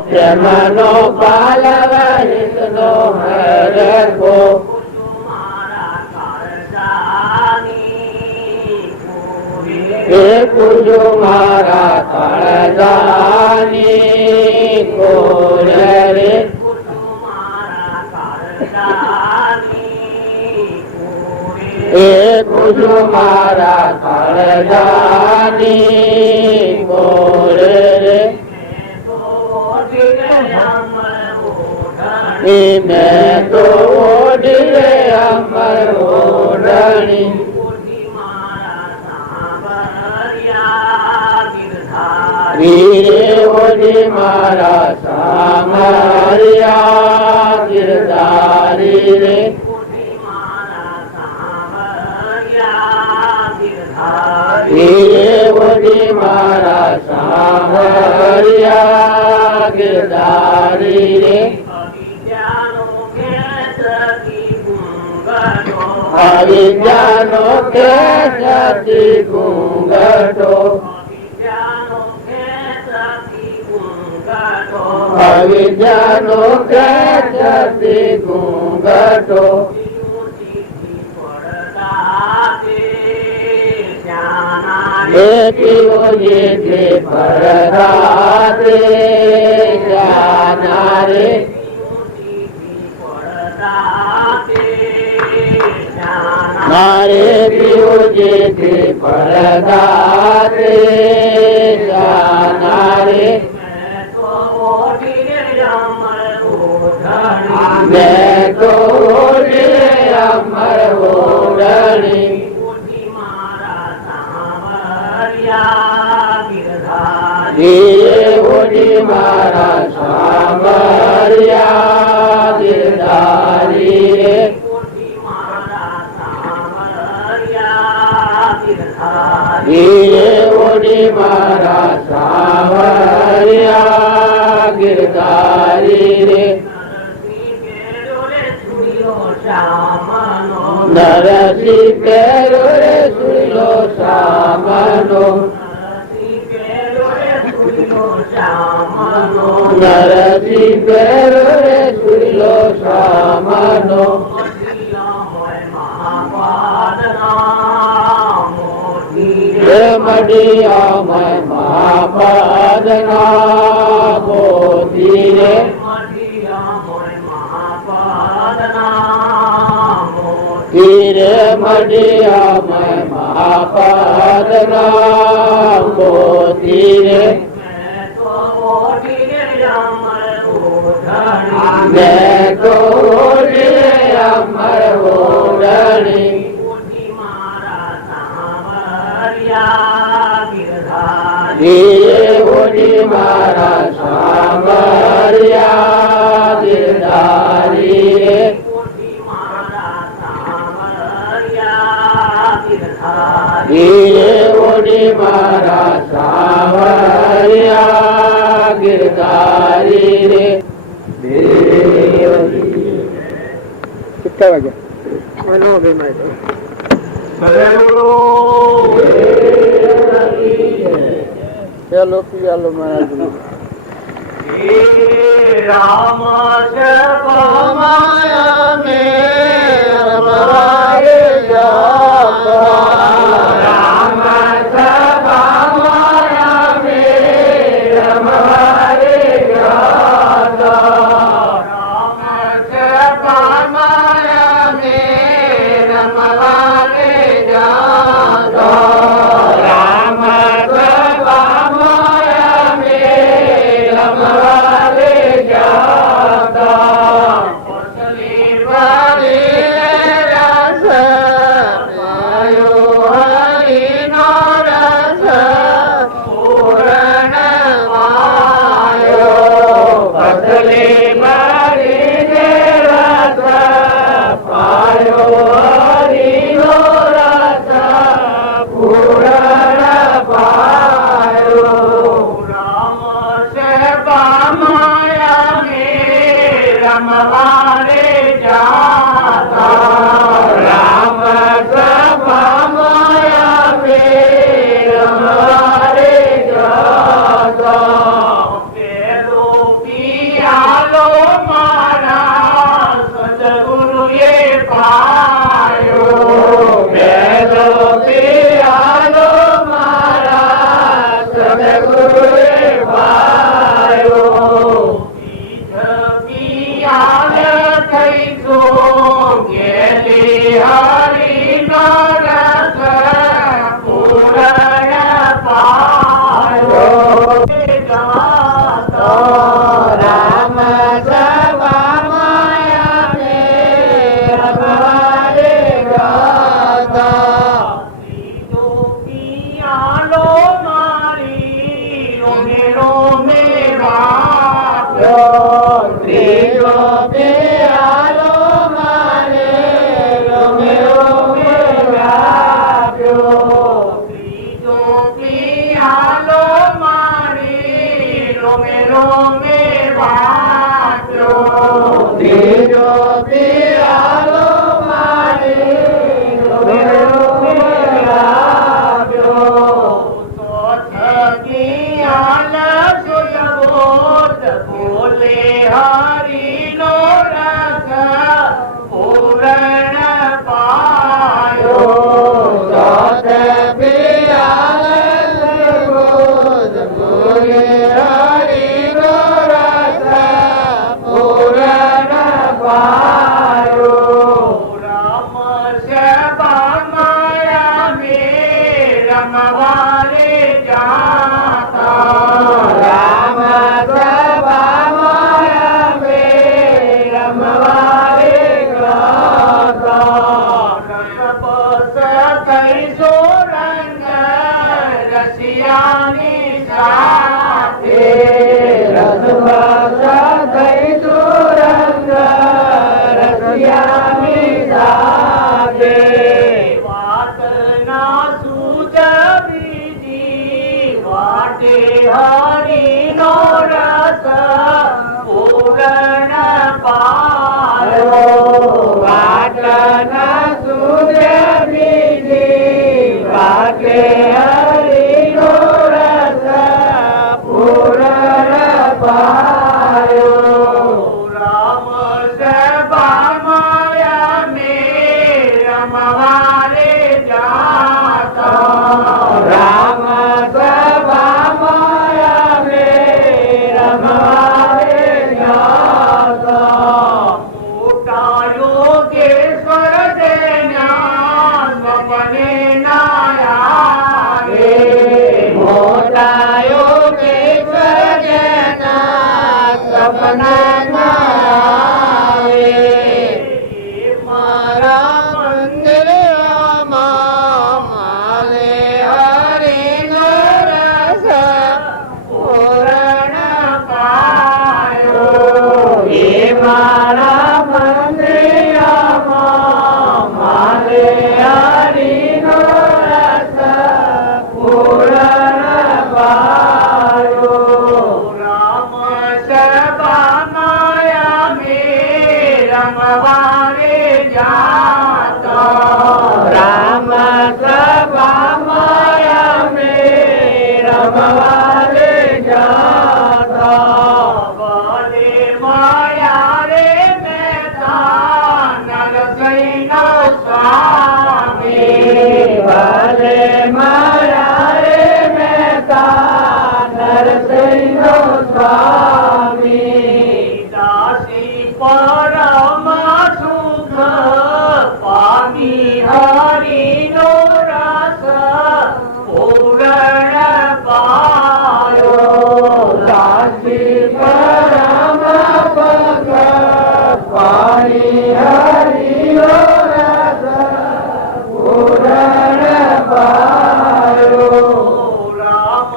प्रेमनो पालवा हितनो हर को कुजो मारा कालदानी को रे कुजो मारा कालदानी को रे मैं तो ओढ़ी अमर ओढ़नी वीरे ओढ़ी मारा सामरिया गिरधारी रे वीरे ओढ़ी मारा सामरिया गिरधारी रे अविज्ञानो के सती घूंघटो अविज्ञानो के सती घूंघटो ये थे परदाते जाना रे नारे पियो जे थे परदाते जाना रे मैं तो ओढ़ी अमर ओढ़नी ધીરે ઓડી મારા સાવરિયા ગિરધારી રે નરસિંહ પહેરો રે સુઈલો સામનો નરસિંહ પહેરો રે સુઈલો સામનો મડિયા મહાપાદના મોતી રે તીરે મડિયા મહાપાદના મોતી રે મેં તો અમર ઓરણી ધીરે ઓડી મારા સામરિયા ગિરધારી રે ધીરે ઓડી મારા સાવરિયા ગિરધારી રે કેટલા વાગ્યા ચાલો પિયાલો મહારાજ રામ માયા મે રમવારે રામ માયા મે રમવારે માયા મે રમવારે વાત ના હરિનો રસ પૂરણ પાયો વાટના સૂર્ય બીજી વાટે હરિનો રસ પૂરણ પાયો રામ સભામાં મે રમવારે જાતા રામ સભામાં મે રમવારે જાતા મોટા યોગેશ્વર દેના સ્વપ્ને નાયા રે મોટા યોગેશ્વર દેના સપને નાયા રે મારા મંદિરમાં માલે હરિનો રસ પૂરણ પાયો હે મારા મંદિરમાં માલે હરિનો રસ પૂરણ પાયો રામ સભામાં મે રમવારે જાતા રામ સભામાં મે રમવારે જાતા ભલે માયા રે મહેતા નરસિંહનો સ્વામી ભલે માયા રે મહેતા નરસિંહનો સ્વામી દાસી પરમ સુખ પામી હરિનો રસ પૂરણ પાયો દાસી પરમ સુખ પામી હરિનો રસ પૂરણ પાયો રામ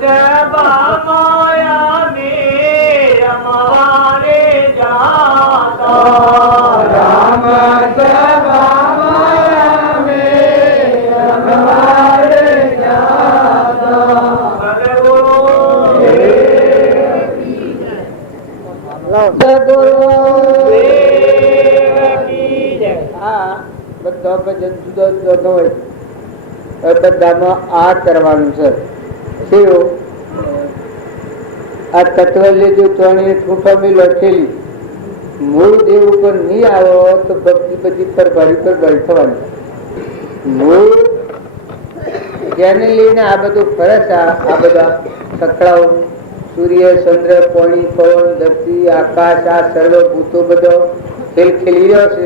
સભામાં મે રમવારે જાતા રામ સભામાં મે રમવારે જાતા બધા ભજન જુદા જુદા હોય બધામાં આ કરવાનું છે આ તત્વ લીધું ત્રણેય ઠૂંઠામી લખેલી મૂળ દેવ ઉપર નહીં આવો તો ભક્તિ બધી પર ભરી થવાની મૂળ જેને લઈને આ બધું ફરસ આ બધા સકળાઓ સૂર્ય ચંદ્ર પાણી પવન ધરતી આકાશ આ સર્વ ભૂતો બધો ખેલ ખેલી રહ્યો છે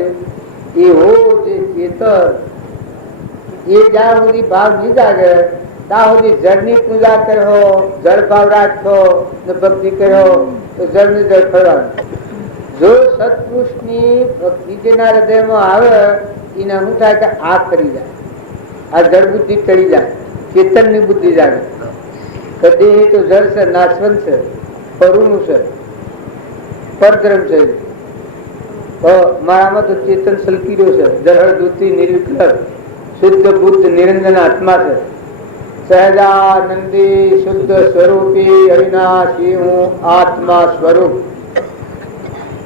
એવો જે ચેતન એ જ્યાં સુધી ભાવ નહીં જાગે ત્યાં સુધી જળની પૂજા કરો જળ ભાવ રાખો ને ભક્તિ કરો તો જળની જળ ફરવાનું જો સત્પુરુષની ભક્તિ જેના હૃદયમાં આવે એને શું થાય કે આ કરી જાય આ જળ બુદ્ધિ કરી જાય ચેતનની બુદ્ધિ જાગે કદી તો જળ છે નાશવંત છે પરુનું છે પરધર્મ છે મારામાં તો ચેતન સલકી રહ્યો છે જળ દૂતી નિર્વિકલ્પ શુદ્ધ બુદ્ધ નિરંજન આત્મા છે સહજાનંદી શુદ્ધ સ્વરૂપી અવિનાશી હું આત્મા સ્વરૂપ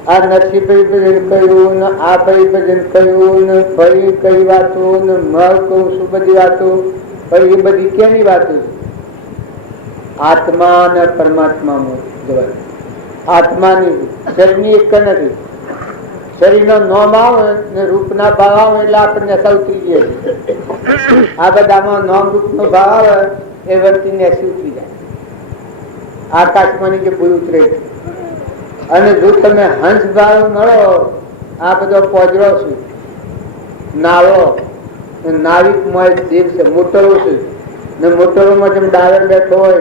આ નથી પરિભજન કહ્યું ને આ પરિભજન કહ્યું ને ફરી કઈ વાતો ને મળ કહું શું બધી વાતો પણ એ બધી કેની વાતો છે આત્મા ને પરમાત્મામાં જવાય આત્માની શરીરની એક નથી શરીરનો નોમ આવે ને રૂપના ભાવ આવે એટલે આપણને ઉતરી જાય આ બધામાં નોમ રૂપનો ભાવ આવે એ વ્યક્તિને ઉતરી જાય આકાશમાંની કે ભૂલ ઉતરે અને જો તમે હંસ ભાવ મળો આ બધો પોજરો છે નાવો નાવિકમાં જીવ છે મોટરો છે ને મોટરોમાં જેમ ડાયર બેઠો હોય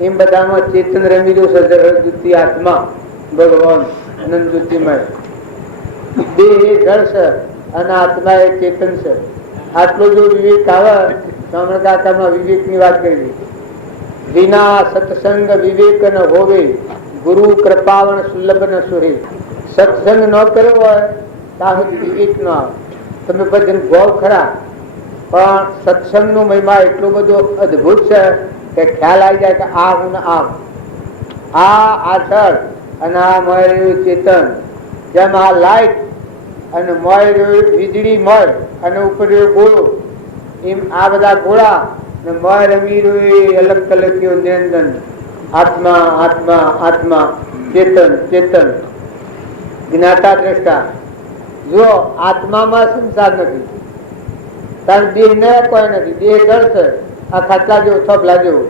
એમ બધામાં ચેતન રમી રહ્યું છે જળજ્યોતિ આત્મા ભગવાન અનંત જ્યોતિમય દેહ એ જળ છે અને આત્મા એ ચેતન છે આટલો જો વિવેક આવે તો હમણાં કાકામાં વિવેકની વાત કરી વિના સત્સંગ વિવેક ન હોવે ગુરુ કૃપાવણ સુલભ ન સુહે સત્સંગ ન કર્યો હોય ત્યાં સુધી વિવેક ન આવે તમે ભજન ભાવ ખરા પણ સત્સંગનો મહિમા એટલો બધો અદભુત છે કે ખ્યાલ આવી જાય કે આ હું ને આમ, આ આછળ અને આ મોય રહ્યું ચેતન, જેમ આ લાઈટ અને મોય રહ્યું વીજળી મોય અને ઉપર રહ્યું ગોળો, એમ આ બધા ગોળા ને મોય રમી રહ્યું અલગ તલકીઓ નિરંજન, આત્મા આત્મા આત્મા, ચેતન ચેતન, જ્ઞાતા દ્રષ્ટા. જો આત્મામાં સંસાર નથી, તાર દેહ ને કોઈ નથી, દેહ જળ છે, આ ખાટલા જેવો થોપલા જેવો,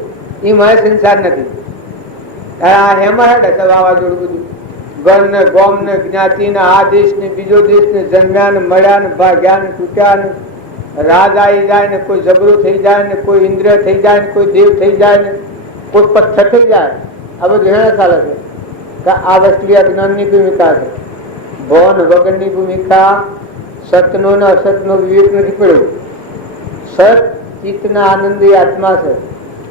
એમાં સંસાર નથી. આ હેમાં હેડે છે વાવાઝોડું બધું, ગણ ને ગોમ ને જ્ઞાતિ ને આ દેશ ને બીજો દેશ ને જન્મ્યા ને મળ્યા ને ભાગ્યા ને તૂટ્યા ને રાજ આવી જાય ને કોઈ જબરું થઈ જાય ને કોઈ ઇન્દ્રિય થઈ જાય ને કોઈ દેવ થઈ જાય ને કોઈ પથ્થર થઈ જાય. આ બધું એને ચાલે છે કે આ વસ્તુ અજ્ઞાનની ભૂમિકા છે. ભવન વગરની ભૂમિકા, સતનો ને અસતનો વિવેક નથી પડ્યો. સત ચિત્તના આનંદી આત્મા છે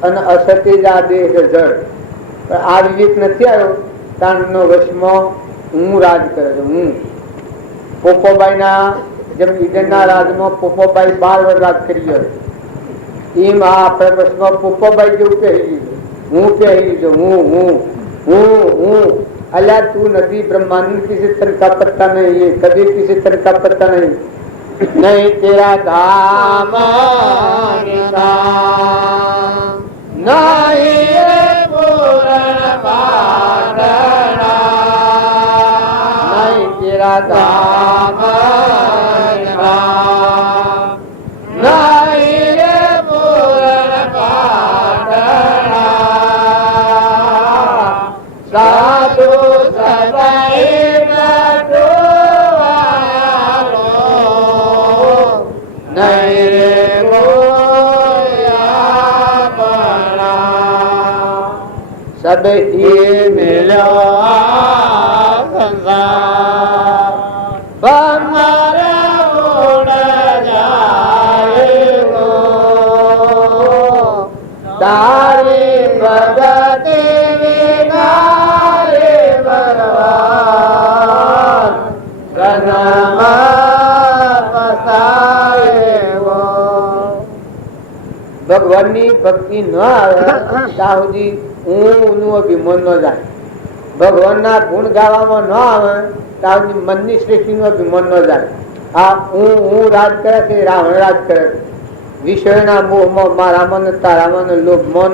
અને અસત જ આ દેહ છે જળ. પણ આ વિવેક નથી આવ્યો, તાણનો વશમાં હું રાજ કરે છે. હું પોપોબાઈ ના જેમ ઈડનના રાજમાં પોપોબાઈ 12 વર્ષ રાજ કરી ગયો, એમ આ આપણા વશમાં પોપોબાઈ જેવું કહી ગયું. હું કહી ગયું હું હું હું હું. अल्लाह तू नदी ब्रह्मांड किसी तरह का पत्ता नहीं है, कभी किसी तरह का पत्ता नहीं, नहीं तेरा धाम नहीं पूर्ण पाटना, नहीं तेरा धाम नहीं रे पूर्ण पाटना, साधु सब ही मिलो संसार, हमारा उड़ जाएगो, तारी भगति विनारे भगवान गनमा पसाएगो. ભગવાનની ભક્તિ ન આવે ત્યાં સુધી હું અભિમાન ન જાય. ભગવાનના ગુણ ગાવામાં ન આવે ત્યાં સુધી મનની સૃષ્ટિનું અભિમાન ન જાય. આ હું રાજ કરે છે, રાવણ રાજ કરે છે. વિષયના મોહમાં મારા મન તારા મન લોભ મન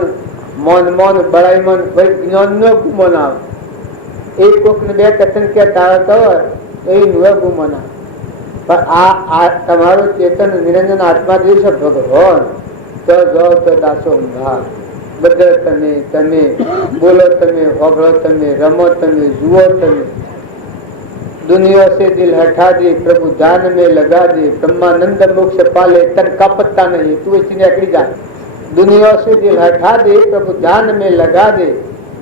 મન મન બળાઈ મન જ્ઞાન નો ગુમન આવે. એક કોક ને બે કથન કહેતા હોય તો એ નું ગુમન આવે. પણ આ તમારું ચેતન નિરંજન આત્મા જે છે ભગવાન, તો જાઓ તો દાસો ઊંઘા. બધે તમે તમે બોલો, તમે હોગળો, તમે રમો, તમે જુઓ, તમે दुनिया से दिल हटा दे प्रभु ध्यान में लगा दे, ब्रह्मानंद मोक्ष पाले तन का पत्ता नहीं. तू इसने अकड़ी जा. दुनिया से दिल हटा दे प्रभु ध्यान में लगा दे,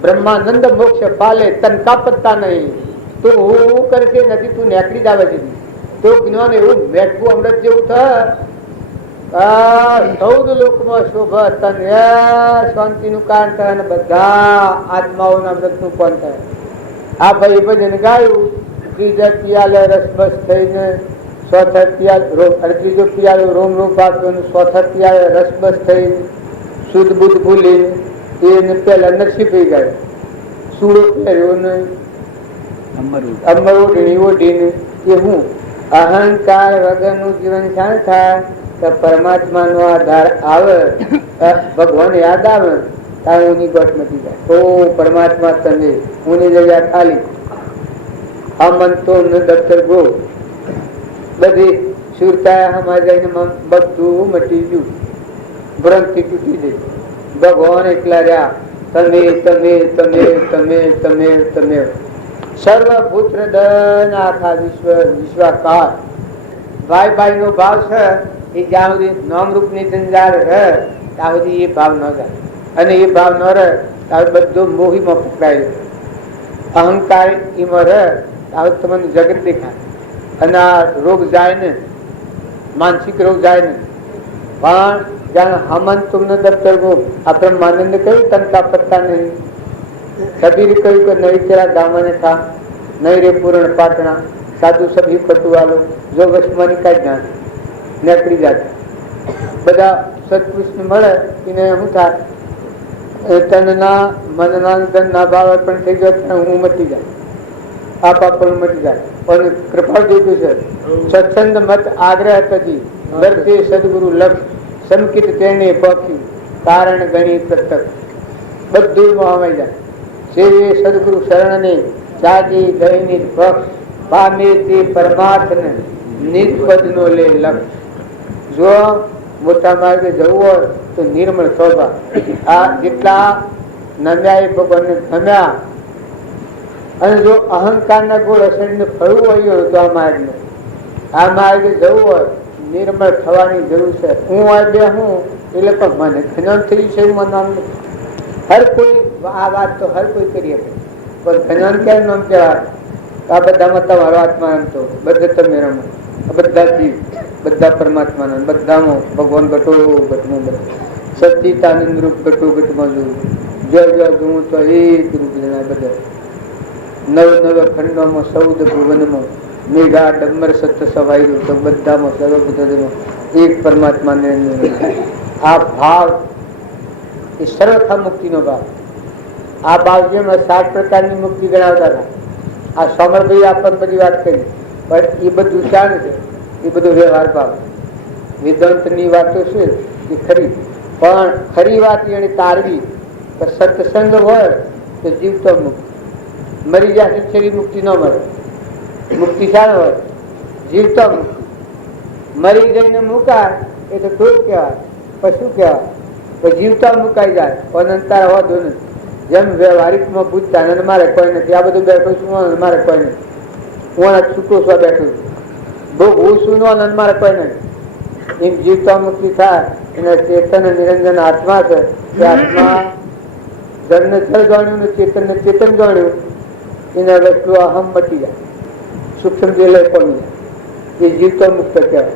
ब्रह्मानंद मोक्ष पाले तन का पत्ता नहीं. तो હું કરશે નથી, તું નેકડી જ આવે છે. તો જ્ઞાન એવું બેઠવું અમૃત જેવું થાય. 14 લોકમાં શોભા તન શાંતિનું કારણ થાય અને બધા આત્માઓના અમૃતનું પણ થાય. આ ભાઈ ભજન ગાયું, ત્રીજા પિયાલે રસબસ થઈને, ચોથા પિયાલે ત્રીજો પિયાલો રોમ રોમ પાક્યો, ચોથા પિયાલે રસબસ થઈને શુદ્ધ બુદ્ધ ભૂલીને એને પેલા નરસિંહભાઈ ગાયો. સૂળો પહેર્યો ને અમર ઓઢણી ઓઢીને એ હું અહંકાર વગરનું જીવન શાંત થાય તો પરમાત્માનો આધાર આવે, ભગવાન યાદ આવે ત્યારે ઉની ગોઠ મટી જાય. તો પરમાત્મા તને ઉની જગ્યા ખાલી. આ મન તો દફતર ગો બધી સુરતા હમા જઈને બધું મટી ગયું, ભ્રમથી તૂટી ગઈ. ભગવાન એકલા રહ્યા. તમે તમે તમે તમે તમે તમે સર્વભૂત હૃદય આખા વિશ્વ વિશ્વાકાર. ભાઈ ભાઈ નો ભાવ છે એ જ્યાં સુધી નામરૂપ ની જંજાર રહે ત્યાં સુધી એ ભાવ ન જાય. અને એ ભાવ ન રહે ત્યાં બધું મોહીમાં પકડાય. અહંકાર એમાં રહે ત્યાં તમને જગત દેખાય. અને આ રોગ જાય ને, માનસિક રોગ જાય ને. પણ જ્યાં હમન તુમને દફતર ગો આપણે માનંદ કહ્યું તનકા પત્તા નહીં. કબીર કહ્યું કે નહીં તેરા દામને થા, નહીં રે પૂરણ પાટણા, સાધુ સભી કટુવાલો જો વસમાની કાંઈ જાણ નેકડી જાય. બધા સત્પુરુષ મળે એને શું થાય તનના મનના ધનના ભાવ પણ થઈ ગયો ત્યાં હું મટી જાય, આપા પણ મટી જાય. પણ કૃપા જોતું છે સત્સંગ મત આગ્રહ તજી વર્તે સદગુરુ લક્ષ સંકિત તેને પક્ષી કારણ ગણી પ્રત્યક્ષ. બધું મહામાઈ જાય. સેવે સદગુરુ શરણને જાગી દૈનિક પક્ષ પામે તે પરમાર્થને નિષ્પદનો લે લક્ષ. જો મોટા માર્ગે જવું હોય તો નિર્મળ સ્વભાવ. આ જેટલા નમ્યા એ ભગવાનને ગમ્યા. અને જો અહંકારના ગોળ અસરને ફરવું હોય તો આ માર્ગે જવું હોય નિર્મળ થવાની જરૂર છે. હું આ બે હું એટલે પણ મને જ્ઞાન થયું છે એવું નામ હર કોઈ આ વાત તો હર કોઈ કરી શકે, પણ જ્ઞાન ક્યારે નામ કહેવાય? આ બધામાં તમારો આત્મા એમ તો બધા તમે રમો, બધા જીવ બધા પરમાત્માના બધામાં ભગવાન ઘટો ઘટમાં બધા સચ્ચિદાનંદ રૂપ ઘટો ઘટમાં જોયું જો જોઉં તો એક રૂપ જણાય બધા. નવ નવ ખંડોમાં સૌદ ભુવનમાં મેઘા ડમર સત્ય સવાયું તો બધામાં સર્વબુદ્ધમાં એક પરમાત્માને આ ભાવ એ સર્વથા મુક્તિનો ભાવ. આ ભાવ જેમ 7 પ્રકારની મુક્તિ ગણાવતા હતા. આ સોમરભાઈ આપણને બધી વાત કરી, પણ એ બધું ચાલે છે, એ બધું વ્યવહાર ભાવ. વેદાંતની વાતો છે એ ખરી, પણ ખરી વાત એને તારવી તો સત્સંગ હોય તો જીવતો મુક્તિ. મરી જાય છેલ્લી મુક્તિ ન મળે. મુક્તિ શાળ હોય જીવતો મુક્તિ. મરી જઈને મુકાય એ તો કોઈ કહેવાય, પશુ કહેવાય. તો જીવતા મુકાઈ જાય અનંતર હોતો નથી. જેમ વ્યવહારિકમાં પૂછતા અને મારે કોઈ નથી, આ બધું બેઠું છું મારે કોઈ નથી, હું છૂટો છો બેઠું છું, બહુ હું શું નો મારે કોઈ નથી. એમ જીવતા મુક્તિ થાય એને ચેતન નિરંજન આત્મા છે. એ આત્મા જળને જળ જાણ્યું ને ચેતન ને ચેતન જાણ્યું એના વસ્તુ અહમ મટી જાય, સૂક્ષ્મ જેલે પડી જાય. એ જીવતો મુક્ત કહેવાય.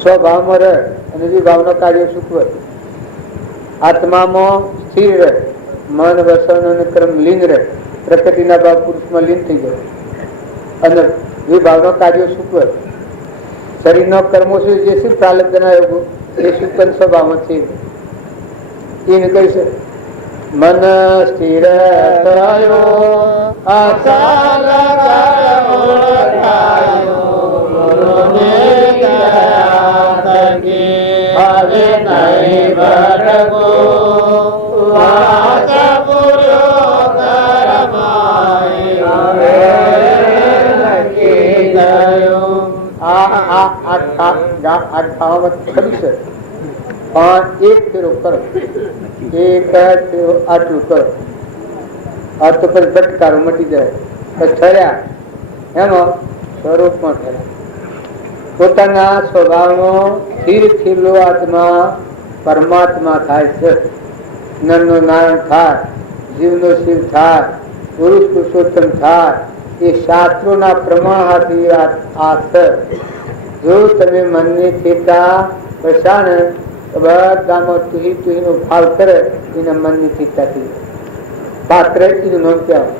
સ્વભાવમાં રહે અને જે ભાવના કાર્ય સૂકવે આત્મામાં સ્થિર રહે, મન વસન અને કર્મ લીન રહે, પ્રકૃતિના ભાવ પુરુષમાં લીન થઈ જાય અને એ ભાવના કાર્યો સૂકવે. શરીરના કર્મો છે જે શું પ્રાલબ્ધના યોગો એ સૂકન સ્વભાવમાં છે. એને કહી છે મન સ્થિર થયો અસલ કર્મ ઓળખાયો, ગુરુને ગયા થકી હવે નહીં ભટકો, વાસ પૂર્યો કરમાય હવે નક્કી થયું. એક ફેરો કરો, એક ફેરો આટલું કરો, આ તો પછી ભટકારો મટી જાય. પછી ઠર્યા એમાં સ્વરૂપમાં ઠર્યા. પોતાના સ્વભાવનો સ્થિર થયેલો આત્મા પરમાત્મા થાય છે. નરનો નારાયણ થાય, જીવનો શિવ થાય, પુરુષ પુરુષોત્તમ થાય. એ શાસ્ત્રોના પ્રમાણથી આ છે. જો તમે મનની ચેતા પ્રશાન બધામાં તુહી તુહીનો ભાવ કરે એના મનની ચિંતાથી પાત્ર એનું નામ કહેવાય.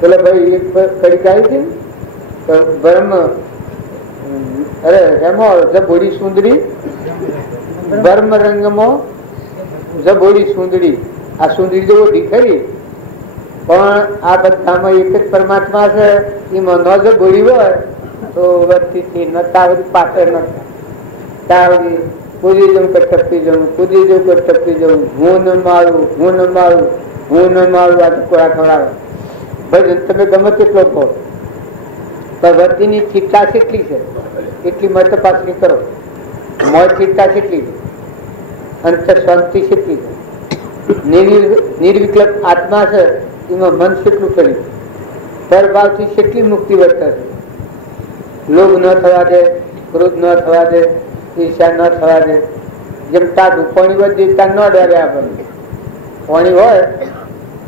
પેલા ભાઈ એક કડી આવી હતી તો બ્રહ્મ અરે એમાં જબોડી સુંદરી બ્રહ્મ રંગમાં જબોડી સુંદરી. આ સુંદરી જેવો દીખરી પણ આ બધામાં એક જ પરમાત્મા છે. એમાં ન જબોડી હોય તો વચ્ચેથી નતા પાછળ નતા તાવડી કૂદી જવું કે ટપકી જવું, કૂદી જવું કે ટપકી જવું, હું ન મારું હું ન મારું હું ન મારું. આ કોળા ખવડાવે ભજન તમે ગમે તેટલો કહો પણ વર્તીની ચિંતા કેટલી છે એટલી મત પાછળ કરો. મોજ ચિંતા કેટલી છે, અંતર શાંતિ કેટલી છે, નિર્વિકલ્પ આત્મા છે એમાં મન કેટલું કર્યું, પરભાવથી કેટલી મુક્તિ વર્તે છે. લોભ ન થવા દે, ક્રોધ ન થવા દે, ઈર્ષા ન થવા દે. જેમ ટાઢું પાણી હોય દેવતા ન ડરે. આપણને પાણી હોય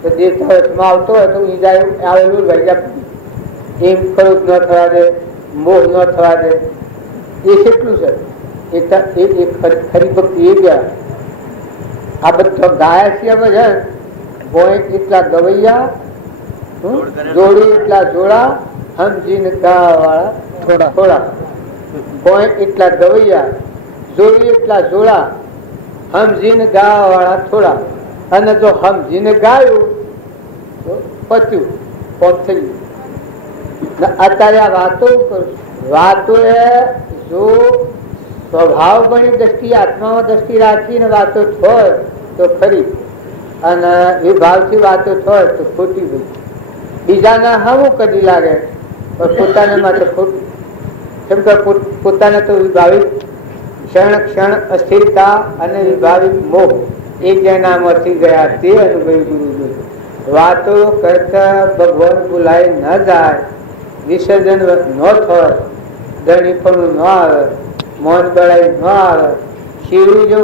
તો દેવતા આવતો હોય તો ઈજા આવેલું ભાઈ એમ ક્રોધ ન થવા દે, મોહ ન થવા દે. એ કેટલું છે એ ખરી ભક્તિ એ ગયા. આ બધા ગાયા છીએ અમે છે ભોય એટલા ગવૈયા, જોડી એટલા જોડા, સમજીને ગાવા વાળા થોડા થોડા. ભોય એટલા ગવૈયા, જોડી એટલા જોડા, સમજીને ગાવા વાળા થોડા. અને જો સમજીને ગાયું તો પત્યું, પોત થઈ ગયું. અત્યારે આ વાતો એ જો સ્વભાવ બની દ્રષ્ટિ, આત્મામાં દ્રષ્ટિ રાખીને વાતો હોય તો ખરી, અને વિભાવથી વાતો હોય તો ખોટી હોય. બીજાના હમું કદી લાગે પણ પોતાને માટે ખોટું. કેમ કે પોતાને તો વિભાવિક ક્ષણ અસ્થિરતા અને વિભાવિક મોહ એ જેનામાંથી ગયા તે અનુભવી ગુરુ. વાતો કરતા ભગવાન ભૂલાય ન જાય, વિસર્જન ન થાય, દણીપણું ન આવે, મૌન બળાઈ ન આવે. શિવડી જો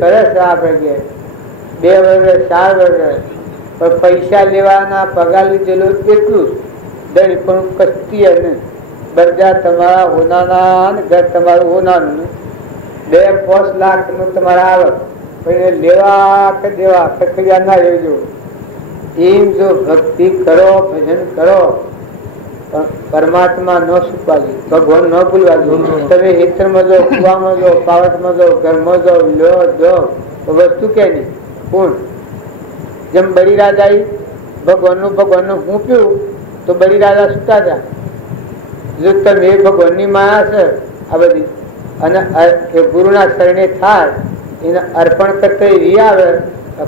કરે છે આપણે 2 વર્ષ 4 વર્ષ પણ પૈસા લેવાના પગાર લીધેલો એટલું જ, દણીપણું કસ્તી અને બધા તમારા હોનાના ને ઘર તમારું હોનાનું 2-5 લાખ નું તમારા આવક પણ લેવા કે દેવા ખખડિયા ના રહેજો. એમ જો ભક્તિ કરો, ભજન કરો, પરમાત્મા ન સુપાજી, ભગવાન ન ભૂલવાજો. તમે હેતરમાં જાઓ, કુવામાં જાઓ, પાવટમાં જાઓ, ઘરમાં જાઓ, લો જો તો વસ્તુ કે નહીં કોણ. જેમ બળી રાજા ભગવાનનું હું પીવું તો બળી રાજા સુતા હતા. જો તમે ભગવાનની માયા છે આ બધી અને ગુરુના શરણે થાય એને અર્પણ કરતા રી આવે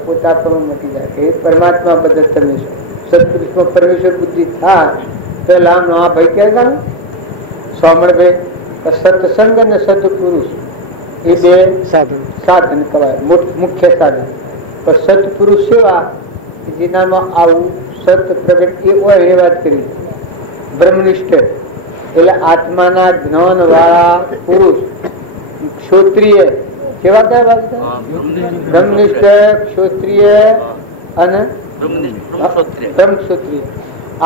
પોતા પણ મટી જાય. એ પરમાત્મા બધા તમે છો. સત્પુરુષમાં પરમેશ્વર બુદ્ધિ થાય તો લામ આ ભાઈ કહેતા ને સોમણભાઈ સત્સંગ અને સત્પુરુષ એ 2 સાધન કહેવાય, મુખ્ય સાધન. પણ સત્પુરુષ સેવા જેનામાં આવું સત પ્રગટ એ હોય એ વાત કરી. બ્રહ્મનિષ્ઠ એટલે આત્માના જ્ઞાન વાળા પુરુષ. ક્ષોત્રિય કેવા કયા બ્રહ્મનિષ્ઠ, ક્ષોત્રિય અને બ્રહ્મક્ષોત્રિય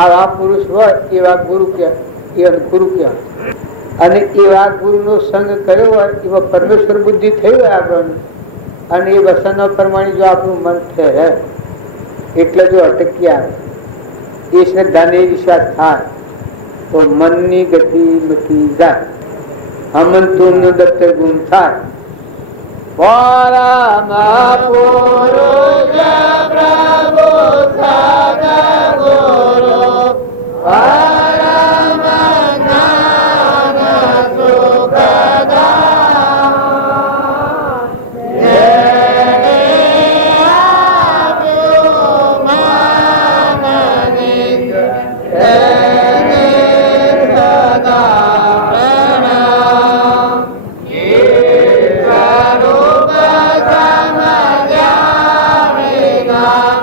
આવા પુરુષ હોય એવા ગુરુ કહેવાય. અને એવા ગુરુનો સંગ કર્યો હોય એવા પરમેશ્વર બુદ્ધિ થઈ હોય આપણને, અને એ વસનો પ્રમાણે જો આપણું મન ઠેરે એટલે જો અટકી આવે એ શ્રદ્ધાને વિશ્વાસ થાય તો મનની ગતિ મટી જાય. હમંતુમ નું દત્તર ગુણ થાય. પરમ પુરુષ પ્રભુ સદગુરુ પરમ જ્ઞાન સુખદાન જેણે આપ્યું મનની તેને સદા પ્રણામ. સ્વરૂપ સમજ્યા વિના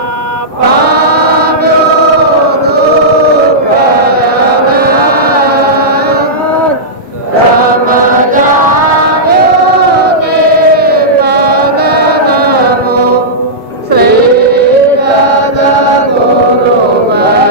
પામ્યું દુઃખ સમજાવ્યું નિર્મલનું શ્રી સદગુરુ ભગવાન.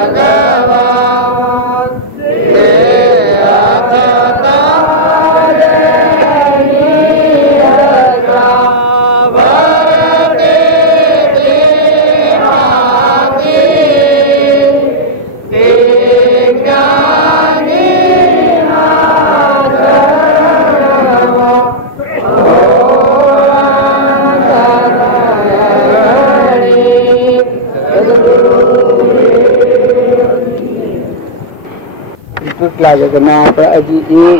લાગે કે ના આપણે હજી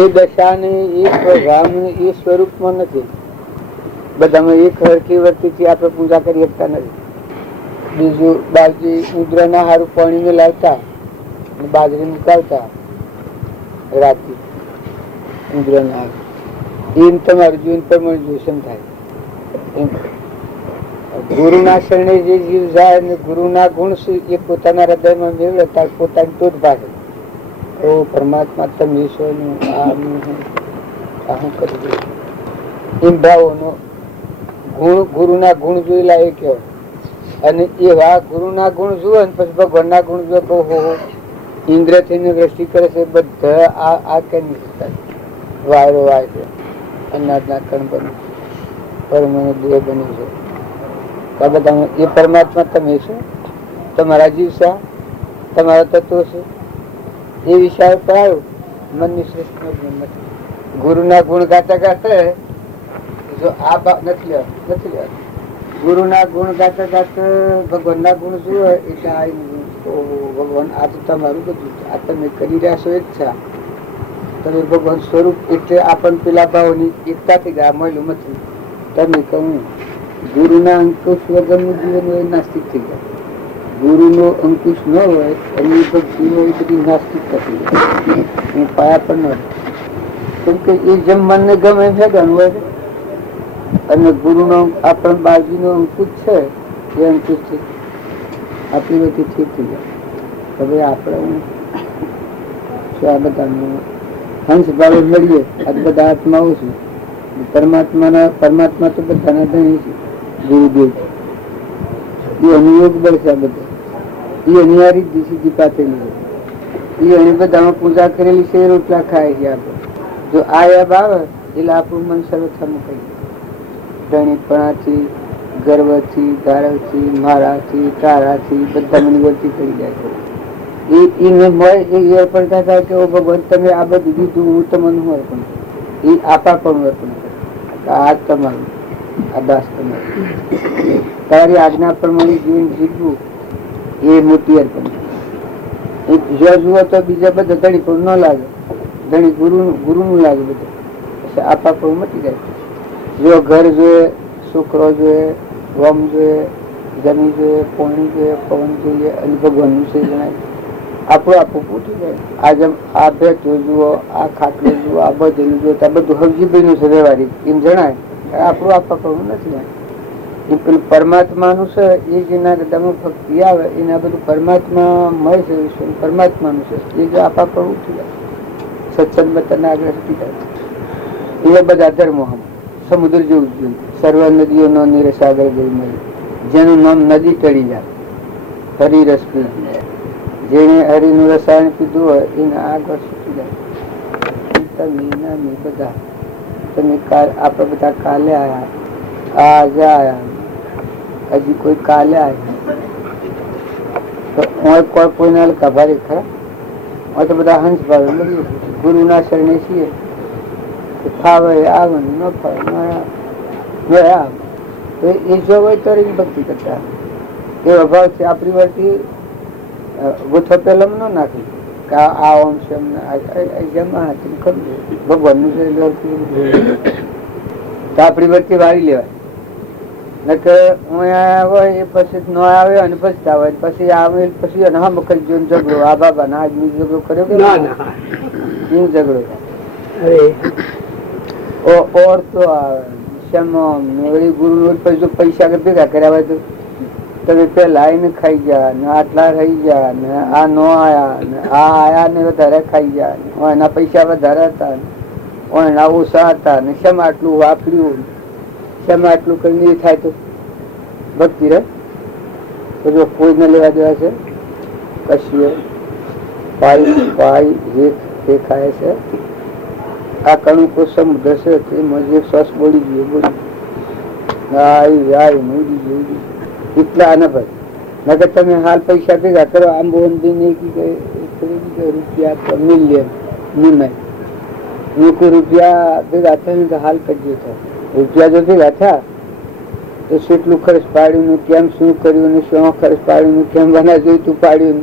એ દશાને એ સ્વભાવને એ સ્વરૂપમાં નથી. બધામાં એક હરખી વર્તીથી આપણે પૂજા કરી શકતા નથી. બીજું બાજી ઉંદરાના હારું પાણી લાવતા બાજરી નીકાળતા રાતે ઉંદરાના હારું એમ તમારું જીવન પ્રમાણે દૂષણ થાય. ગુરુના શરણે જે જીવ જાય ને ગુરુના ગુણ શું એ પોતાના હૃદયમાં મેળવે ત્યારે પોતાની ટોટ ભાગે. ઓ પરમાત્મા તમે છો આમ કરી દે એમ ભાવોનો ગુણ ગુરુના ગુણ જોયેલા એ કહેવાય. અને એવા ગુરુના ગુણ જુઓ ને પછી ભગવાનના ગુણ જો કહો ઇન્દ્રથી દ્રષ્ટિ કરે છે બધા આ કેમ વાયરો વાય છે, અનાજના કણ બને, પરમાણુ દેહ બને છે. બધા એ પરમાત્મા તમે છો, તમારા જીવ છે, તમારા તત્વો છે. એ વિચાર કરાયો મનની સૃષ્ટિ. ગુરુના ગુણ ગાતા ગાતા જો આ નથી લેવા ગુરુના ગુણ ગાતા ગાતા ભગવાનના ગુણ જુએ એટલે આ ભગવાન આ તો તમારું બધું આ તમે કરી રહ્યા છો એ જ છે. તમે ભગવાન સ્વરૂપ એટલે આપણને પેલા ભાવની એકતાથી ગયા મળ્યું નથી. તમે કહું ગુરુના અંકુશ વગરનું જીવન હોય નાસ્તિક થઈ જાય. ગુરુનો અંકુશ ન હોય એમની ભક્તિ હોય બધી નાસ્તિક થઈ જાય. એ પાયા પર ન હોય કેમ કે એ જેમ મનને ગમે ભેગન હોય અને ગુરુનો આપણા બાજુનો અંકુશ છે એ અંકુશ થી આપણી બધી ઠીક થઈ જાય. હવે આપણે આ બધા હંસ ભાવે મળીએ આ બધા આત્માઓ છે. પરમાત્મા તો બધાના ધણી છે. ગુરુદેવ એ અનુયોગ બળ છે. આ બધા એ અનિવારી જ સીધી પાતેલી છે. એ અહીં બધામાં પૂજા કરેલી છે. રોટલા ખાય છે. આપણે જો આ યાદ આવે એટલે આપણું મન સર્વથામાં કહી ધણીપણાથી, ગર્વથી, ધારવથી, મારાથી, તારાથી બધા મને વર્તી કરી જાય છે. અર્પણતા થાય કે ભગવાન તમે આ બધું દીધું હું તમને હું અર્પણ કરું. એ આપા પણ અર્પણ કરે આ તમારું આ દાસ તમારું તારી આજ્ઞા પ્રમાણે જીવન જીવવું એ મોટી અર્પણ. જો જુઓ તો બીજા બધા ધણી પણ ન લાગે. ધણી ગુરુનું લાગે બધું આપા પણ મટી જાય. જો ઘર જોઈએ, છોકરો જોઈએ, વમ જોઈએ, જમી જોઈએ, પાણી જોઈએ, પવન જોઈએ અને ભગવાનનું છે જણાય આપણું આપું પૂછી જાય. આજે આ ભેટો જુઓ, આ ખાટલો જુઓ, આ બધેલું જુઓ આ બધું હવજીભાઈનું છે વ્યવહારિક એમ જણાય. આપણું આપવા કરવું નથી. એ પેલું પરમાત્માનું છે એ જેના હૃદયમાં ભક્તિ આવે એને આ બધું પરમાત્મા મળે છે. પરમાત્માનું છે એ જો આપા કરવું ઉઠી જાય. સત્સંગ બધાના આગળ હટી જાય. એ બધા ધર્મો સમુદ્ર જેવું જોયું. સર્વ નદીઓનો નીરસાગર ગઈ મળી જેનું નામ નદી ટળી જાય હરી રસ પી જાય. જેને હરિનું રસાયણ પીધું હોય એને આગળ છૂટી જાય. તમે બધા તમે આપણે બધા કાલે આવ્યા, આજે આવ્યા, હજી કોઈ કાલે આવ્યા તો કોઈના કભારી ખરા તો બધા હંસ ભાવે મળીએ. ગુરુના શરણે છીએ. ફાવે આવે ન ફાવે એ જો હોય તો ભક્તિ કરતા એવા ભાવથી આપણી વર્તી ગોથો પેલમ ન નાખી કે આ ઓમ છે જમા ભગવાનનું તો આપણી વર્તી વાળી લેવાય. નકર હોય એ પછી ન આવે અને પછી આવે પછી આવે પછી હા મકલ જોઈને ઝઘડો આ બાબા ના આજ ઝઘડો કર્યો કે ઝઘડો ઓર તો આવે ગુરુ પૈસા ભેગા કર્યા હોય તો તમે પેલા આવીને ખાઈ જા ને આટલા રહી જા ને આ ન આયા ને આ આયા ને વધારે ખાઈ જા એના પૈસા વધારે હતા એના ઓછા હતા ને શેમાં આટલું વાપર્યું શેમાં આટલું કરીને થાય તો ભક્તિ રે તો જો કોઈને લેવા દેવા છે કશીએ પાઈ જે ખાય છે આ કણું કો સમુદ્ર છે તેમાં જે શ્વાસ બોલી ગયો બોલી એટલા ન ભાઈ નકર તમે હાલ પૈસા ભેગા કરો આંબોંદી રૂપિયા મિલિયન નિર્ણય રૂપિયા ભેગા થયું તો હાલ કરજો થાય. રૂપિયા જો ભેગા થયા તો કેટલું ખર્ચ પાડ્યું કેમ શું કર્યું ને શું ખર્ચ પાડ્યું કેમ બના જોઈતું પાડ્યું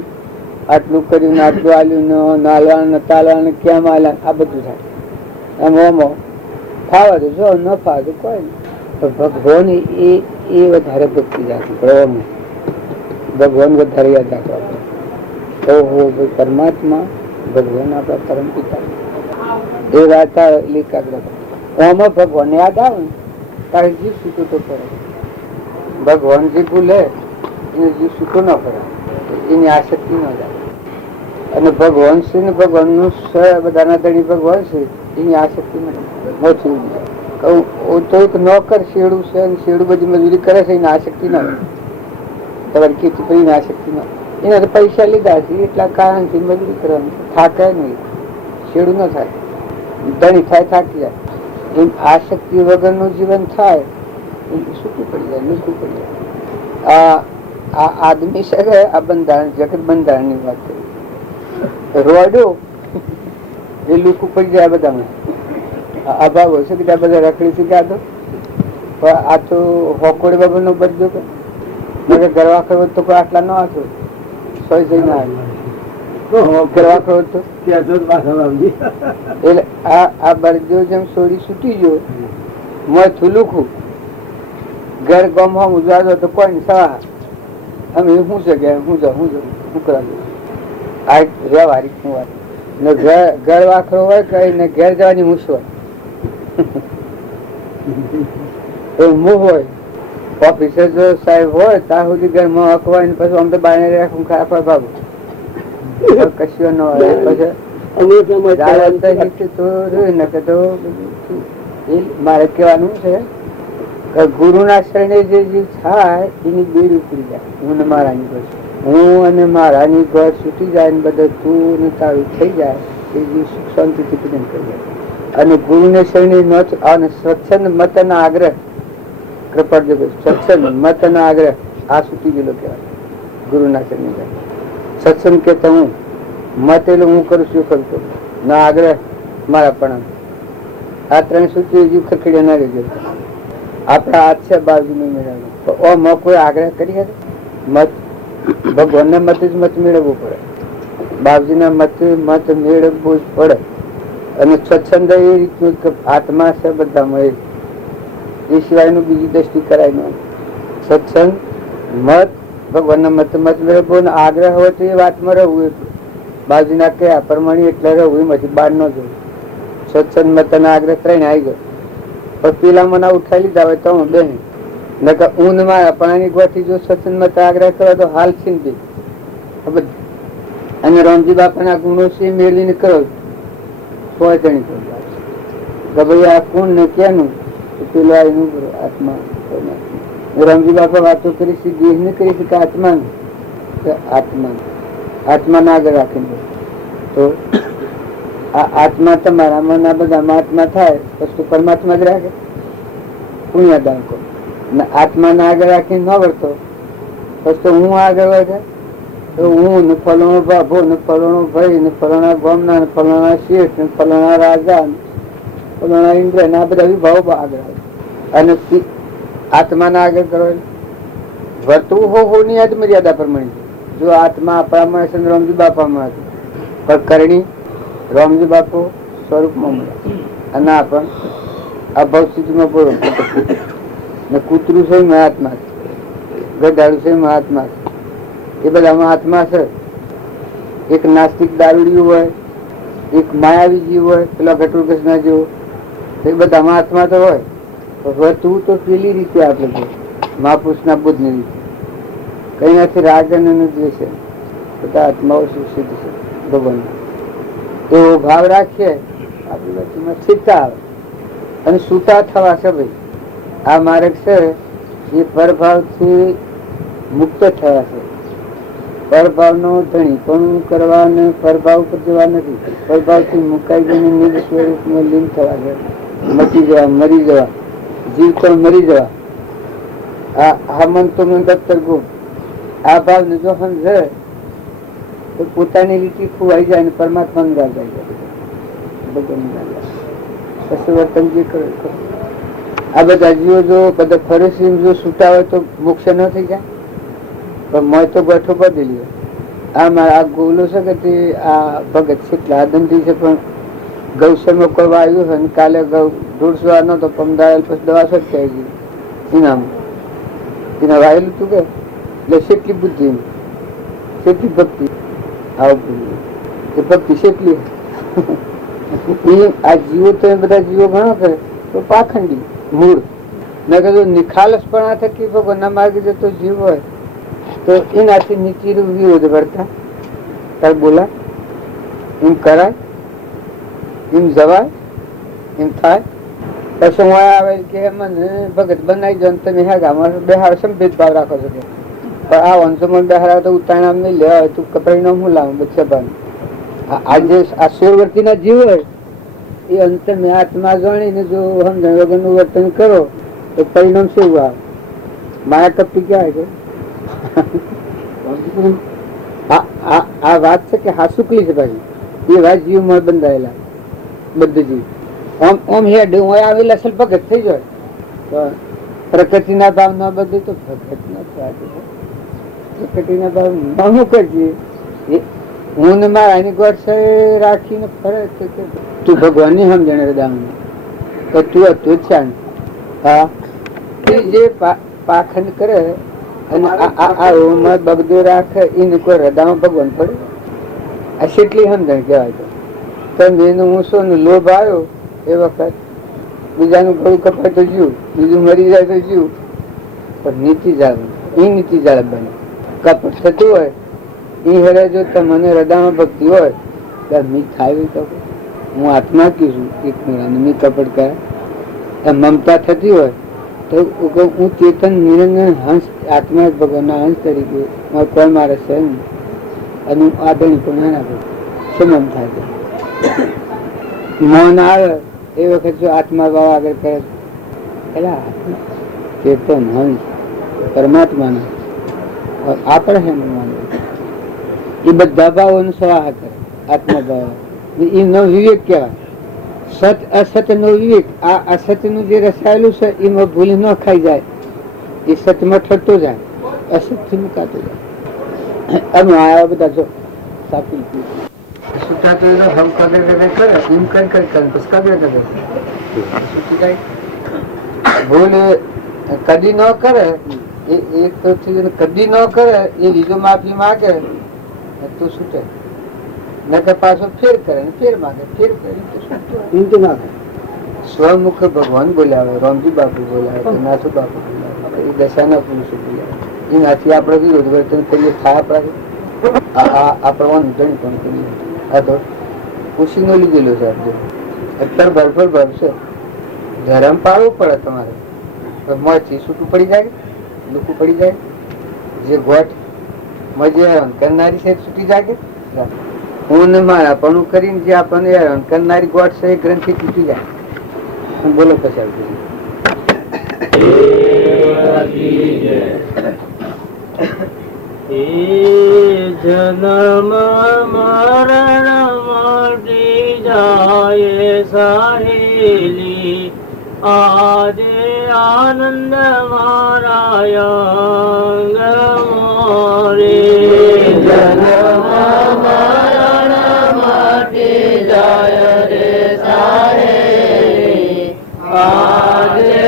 આટલું કર્યું આટલું આલ્યું નાલવા તાલવા કેમ આલ્યા આ બધું થાય. એમ ફાવે તો જો ન ફાવે તો કોઈ નહીં. ભગવાન એ વધારે ભક્તિ રાખે. ભગવાન વધારે યાદ રાખવા ઓહો પરમાત્મા ભગવાન આપણા પરમ પિતા એ વાત એકાગ્ર ઓમાં ભગવાન યાદ આવે ને તારે જીવ છૂટો તો પડે. ભગવાન જે ભૂલે એને જીવ છૂટો ન પડે એની આસક્તિ ન જાય. અને ભગવાન છે ને ભગવાન નું બધાના ધણી ભગવાન છે એની આસક્તિ નથી. તો એક નોકર શેડું છે શેડું બધી મજૂરી કરે છે એની આસક્તિ ના તમારી ખેતી કરીને આસક્તિ ના એના તો પૈસા લીધા છે એટલા કારણથી મજૂરી કરવાની થાકે નહીં. શેડું ન થાય ધણી થાય થાકી જાય. એમ આસક્તિ વગરનું જીવન થાય સૂકું પડી જાય નુકું પડી જાય. આ આદમી છે આ બંધારણ જગત બંધારણ ની વાત કરી રોડો એ લુકું પડી જાય બધામાં. અભાવ હશે કે બધા રખડી શીખ્યા તો પણ આ તો હોકોડી બાબા નો બધું કે ગરવા કરવો તો કોઈ આટલા ન આતો સોય જઈ ના ગરવા કરવો તો એટલે આ બરજો જેમ સોડી છૂટી ગયો મોય થુલુખું ઘર ગમ હમ ઉજવાડો તો કોઈ સવા અમે શું છે કે શું કરાવ્યું આ વ્યવહારિક શું વાત ને ઘર વાખરો હોય કઈ ને ઘેર જવાની મુશ્કેલ એવું મોહ હોય ઓફિસર જો સાહેબ હોય ત્યાં સુધી ઘરમાં અખવાય પછી આમ તો બાને રાખું ખાવા બાબુ કશું ન હોય પછી મારે કહેવાનું છે ગુરુ ના શરણે જે થાય એની બેડ ઉતરી જાય હું ને મારાની ઘર હું અને મારાની ઘર છૂટી જાય ને બધા તું ને તારું થઈ જાય એ જે સુખ શાંતિથી પૂજન કરી જાય અને ગુરુ ને શરણે અને સ્વચ્છંદ મત ના આગ્રહ કૃપા સત્સંગ મત નો આગ્રહ આ છૂટી ગયેલો કહેવાય ગુરુ ના શરણે જાય સત્સંગ કેતા હું મત એટલે હું કરું છું કરતો ના આગ્રહ મારા પણ આ ત્રણ સૂચિ ખખડ્યા ના રહેજો આપણા હાથ છે બાજુ નું મેળવવું કોઈ આગ્રહ કરી મત ભગવાન ના મત જ મત મેળવવું પડે બાપજી ના મત મેળવવું જ પડે અને સ્વચ્છંદ એ રીતનું આત્મા છે બધામાં એ સિવાયનું બીજી દ્રષ્ટિ કરાય ન સત્સંગ મત ભગવાનના મત મેળવવો આગ્રહ હોય તો એ વાતમાં રહેવું બાજુના કયા પ્રમાણે એટલે રહેવું એમાંથી બહાર ન જવું સત્સંગ મત ના આગ્રહ ત્રણ આવી ગયો પણ પેલા મને ઉઠાઈ લીધા હોય તો હું બેન નકર ઊંઘ મારા પણ આની ગોઠી જો સત્સંગ મત આગ્રહ કરો તો હાલ ચિંતી અને રામજી બાપાના ગુણો છે મેળવીને કરો કોઈ જણી કે ભાઈ આ કોણ ને ક્યાંનું પેલા એનું આત્મા રામજી બાપા વાતો કરી છે દેહ ને કરી છે કે આત્માના આગળ રાખીને તો આ આત્મા તમારામાં ના બધામાં આત્મા થાય પછી પરમાત્મા જ રાખે પુણ્યદાન કો આત્માના આગળ રાખીને ન વર્તો પછી તો હું આગળ વધે તો હું ને ફલાણો બાબો ને ફલાણો ભાઈ ને ફલાણા ગામના ને ફલાણા શેઠ ને ફલાણા રાજા ને ફલાણા ઇન્દ્ર ને આ બધા વિભાવો આગળ આવે અને આત્માના આગળ કરો વર્તવું હોની યાદ મર્યાદા પ્રમાણે જો આત્મા આપણામાં છે રામજી બાપામાં હતું પણ કરણી રામજી બાપુ સ્વરૂપમાં મળ્યા અને આપણ આ ભવસ્થિતિમાં બોલો ને કૂતરું છે મહાત્મા છે ગધાડું છે મહાત્મા છે એ બધામાં આત્મા છે એક નાસ્તિક દારૂડિયું હોય એક માયાવી જીવ હોય પેલા ઘટુરકૃષ્ણ જેવો એ બધામાં આત્મા તો હોય વર્તવું તો પેલી રીતે આપણે મહાપુરુષના બુદ્ધ ની રીતે કઈ નથી રાગ અને દ્વેષ બધા આત્માઓ સિદ્ધ છે ભગવાન એવો ભાવ રાખીએ આપણી વચ્ચેમાં સ્થિરતા આવે અને છૂટા થવા છે ભાઈ આ માર્ગ છે એ પરભાવથી મુક્ત થયા છે પરભાવનો ધણી પણ કરવા ને પરભાવ પર જવા નથી પરભાવથી મુકાઈ જઈને નિજ સ્વરૂપમાં લીન થવા છે મટી જવા મરી જવા જીવ તો મરી જવા આ મન તો મન દત્તર ગુણ આ ભાવ ને જો સમજે તો પોતાની રીતે ખુવાઈ જાય ને પરમાત્મા ની રાહ જાય ભગવાન પછી વર્તન જે કરે આ બધા જીવો જો બધા ફરેસી જો છૂટા હોય તો મોક્ષ ન થઈ જાય પણ મોય તો ગઠો બદલી આ ગોલો છે કે તે આ ભગત છે એટલા આદમથી છે પણ ગૌશરમાં કોઈ વાયુ હોય ને કાલે દોઢસો વાર નતો પમદારેલ પછી દવા સટકાઈ ગઈ ઇનામ એના વાયેલું તું કે એટલે કેટલી બુદ્ધિ કેટલી ભક્તિ આવું એ ભક્તિ કેટલી આ જીવો તો એ બધા જીવો ઘણો કરે તો પાખંડી મૂળ મેં કીધું નિખાલસ પણ આ થકી ભગવાનના માર્ગે જતો જીવ હોય તો એનાથી નીચી વિરોધ કરતા તાર બોલા એમ કરાય એમ જવાય એમ થાય પછી હું આવે કે મને ભગત બનાવી દો તમે હા ગામમાં બેહાર સમ ભેદભાવ રાખો છો પણ આ વંશોમાં બેહાર તો ઉતાણા નહીં લેવા હોય તું કપડી નો હું લાવું બચ્ચા ભાન આજે આ સોળવર્તી ના જીવ હોય એ અંતે મેં આત્મા જાણીને જો સમજણ વગરનું વર્તન કરો તો પરિણામ શું આવે માયા કપી ક્યાં છે આ વાત છે કે હાસુકલી છે ભાઈ એ વાત જીવમાં બંધાયેલા બધું જીવ ઓમ હેડ હું આવેલા અસલ ભગત થઈ જાય પ્રકૃતિના ભાવ ન બધું તો પ્રકૃતિના પ્રકૃતિના ભાવ ન કરજે. હું ને મારા એની ગોઠ રાખીને ફરે તું ભગવાન ની સમજણ હૃદયમાં તો તું હતું જ શાંત. હા, જે પાખંડ કરે અને આ બગદો રાખે એને કોઈ હૃદયમાં ભગવાન પડે? આ કેટલી સમજણ કહેવાય. તો એનું હું શું લોભ આવ્યો એ વખત બીજાનું ગળું કપાય તો જીવ, બીજું મરી જાય તો જીવ, પણ નીતિ જાળ એ નીતિ જાળ બને. કપટ થતું હોય એ હેરે જો તમને હૃદયમાં ભક્તિ હોય તો મી થાય તો હું આત્મા કીધું એક મી કપટ કરે. મમતા થતી હોય તો હું ચેતન નિરંજન હંસ આત્મા ભગવાનના હંસ તરીકે કોઈ મારે છે નહીં અને હું આદરણી પણ એના સમમ થાય છે. મૌન આવે એ વખત જો આત્મા ભાવ આગળ કરે એટલે આત્મા ચેતન હંસ પરમાત્માના આપણે હે એ બધા ભાવોનું સવાહ કરે. આત્મા ભાવ એ નો વિવેક કહેવાય. સત અસત નો વિવેક. આ અસત નું જે રસાયેલું છે એમાં ભૂલ ન ખાઈ જાય, એ સતમાં ઠરતો જાય, અસત થી મુકાતો જાય. અમે આયા બધા જો સાપી ભૂલ કદી ન કરે એક કદી ન કરે એ બીજો માફી માગે તો છૂટે. નકર પાછો ફેર કરે ફેર માગે ફેર કરે સ્વમુખ ભગવાન બોલાવે, રામજી બાપુ બોલાવે, નાથુ બાપુ બોલાવે, એ દશાના પુરુષો બોલાવે. એનાથી આપણે વિરોધ વર્તન કરીએ થાય આપણા આપણે પણ કરીએ. આ તો ખુશી નો લીધેલો છે. અત્યારે ભરભર ભરશે ધરમ પાડવું પડે તમારે. મોંથી છૂટું પડી જાય, લૂકું પડી જાય. જે ગોઠ મજે હેરાન કરનારી છે છૂટી જાય. હું ને મારા પણ કરીને જે આપણને હેરાન કરનારી ગોઠ છે એ ગ્રંથિ તૂટી જાય. બોલો પછી જન્મ મરણ મટી જાય સાહેલી, આજે આનંદ મારા અંગ મોરે. જન્મ મરણ મટી જાય રે સાહેલી, આજે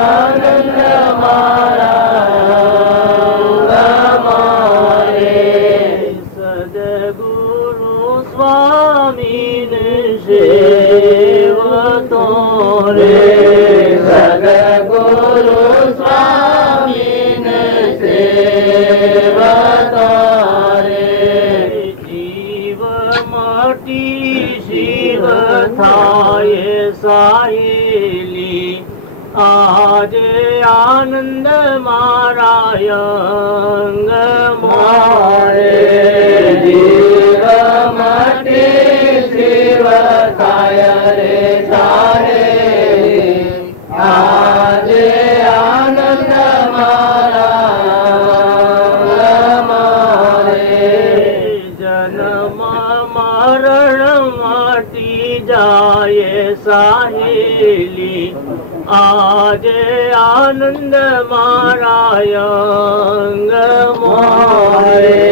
આનંદ મારા સેવતો રે. સદગુરુ સ્વામીને સેવતો રે. જીવ મટી શિવ થાય સાહેલી, આજે આનંદ મારા અંગ મોરે. જીવ મટી શિવ થાય રે સાહેલી, આજે આનંદ મારા મોરે. જન્મ મરણ મટી જાય સાહેલી, આજે આનંદ મારા અંગ મોરે.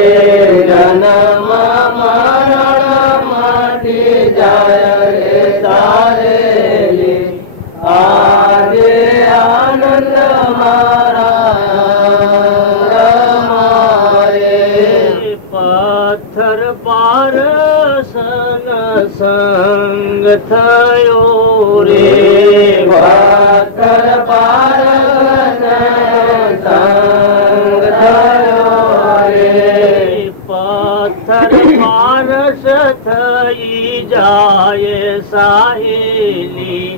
જન્મ મરણ મટી જાય રે સાહેલી, આજે આનંદ મારા મોરે. પથ્થર પાર સંગ થયો રે. પથ્થર પાર સંગ થયો રે. પથ્થર પારસ થઈ જાય સાહેલી,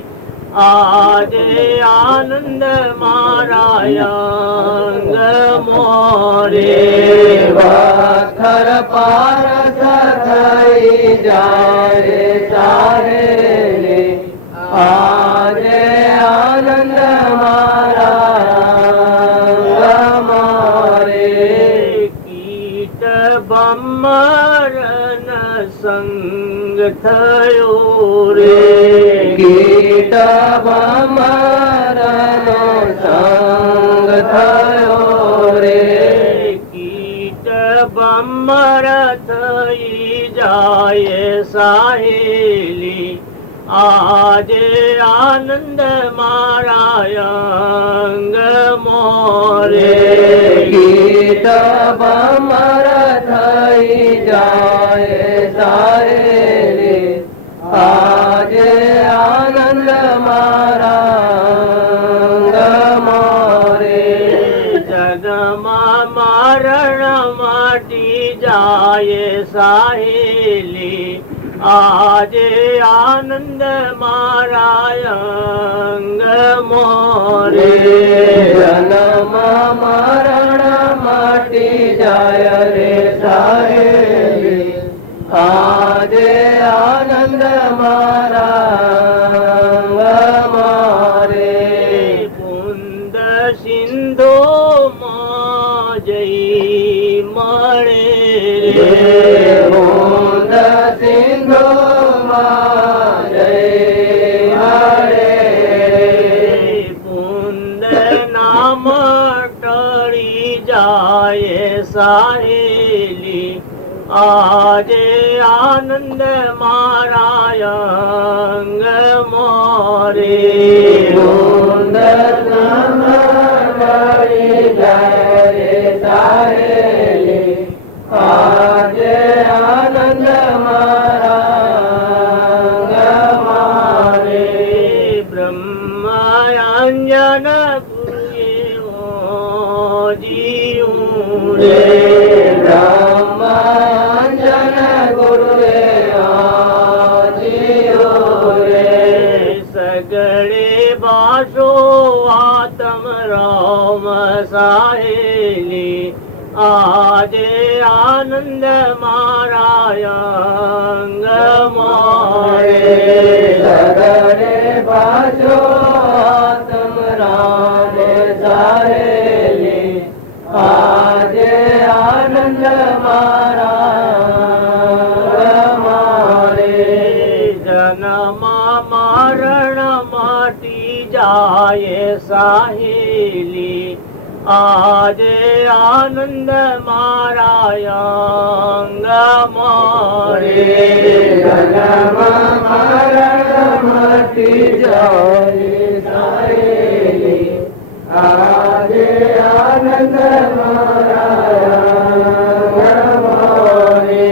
આજે આનંદ મારા અંગ મોરે. પથ્થર પારસ થઈ જાય સાહેલી, આજે આનંદ મારા મોરે. કીટ બમરણ સંગ થયો રે. કીટ બમરણ સંગ થયો રે કીટ બમર થઈ જાય સાહેલી આજે આનંદ મારા અંગ મોરે કીટ બમર થઈ જાય સાહેલી આજે આનંદ મારા મોરે જગમાં મરણ માટી જાય સાહેલી આજે આનંદ મારા અંગ મોરે જન્મ મરણ માટી જાય રે સાહેલી આજે આનંદ મારા મારે કુંદ સિંધુ માં જઈ મળે મુંદ સિંધુ માં જય હરે કુંદ નામ ટળી જાય સાહેલી આજે આનંદ મારા અંગ મોરે મુંદ નામ ટળી જાય રે સાહેલી આજે આનંદ મારા મારે બ્રહ્માંજન જીવું રે બ્રહ્માંજન ગુરુએ આજીઓ રે સગળે બાસો આતમ રામ સાહેલી આજે આનંદ મારા અંગ મોરે સગડે બાજો આતમ રામ સાહેલી આજે આનંદ મારા મારે જન્મ મરણ માટી જાય સાહેલી આજે આનંદ મારા અંગ મોરે જન્મ મરણ મટી જાય સાહેલી આજે આનંદ મારા મોરે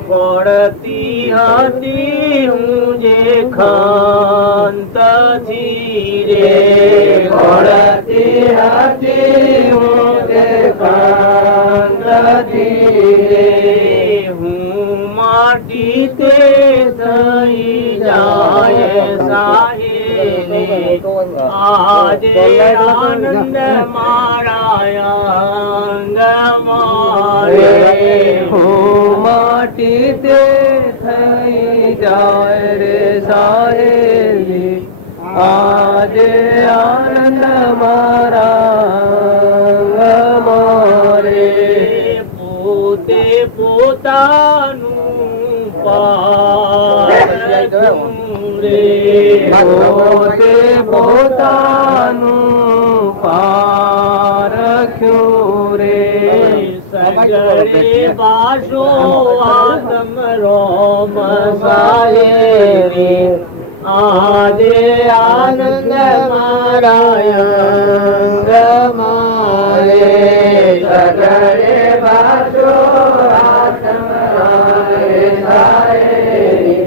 ખોડતી હતી હું જે ખંતથી રે ખોડતી હતી હું દેખાંતથી રે હું માટી તે થઈ જાય સાહેલી આજે આનંદ મારા અંગ મોરે હું માટી તે થઈ જાય રે સાહેલી આજે આનંદ મારા મોરે પોતે પોતાનું પારખ્યું રે પોતે પોતાનું પારખ્યું રે સગળે બાસો આતમ રોમ સાહેલી આજે આનંદ મારા અંગ મારે સગળે બાજો આતમ રે સાહેલી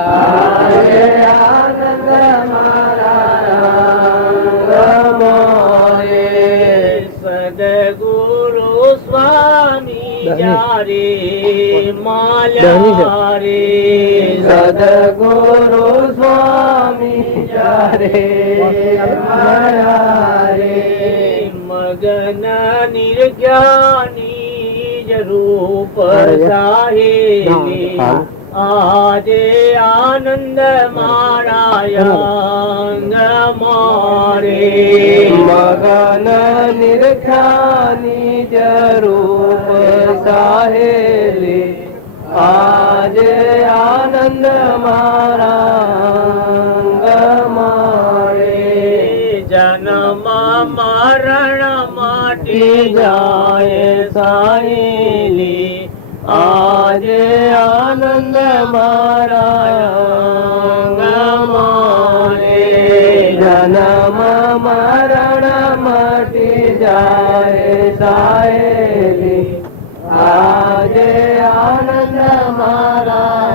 આજે આનંદ મારા મોરે સદગુરુ સ્વામી જારે માલ્યા રે સદગુરુ સ્વામી જારે માયા રે મગન નિર્જ્ઞાની રૂપ સાહેલી આજે આનંદ મારા અંગ મોરે મગન નિરખાની જરૂપ સાહેલી આજે આનંદ મારા જન્મ મરણ માટી જાય સાહેલી આજે આનંદ મારા મારે જન્મ મરણ મટી જાય સાહેલી આજે આનંદ મારા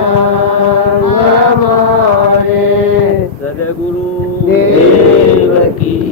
મારે સદગુરુ દેવ કી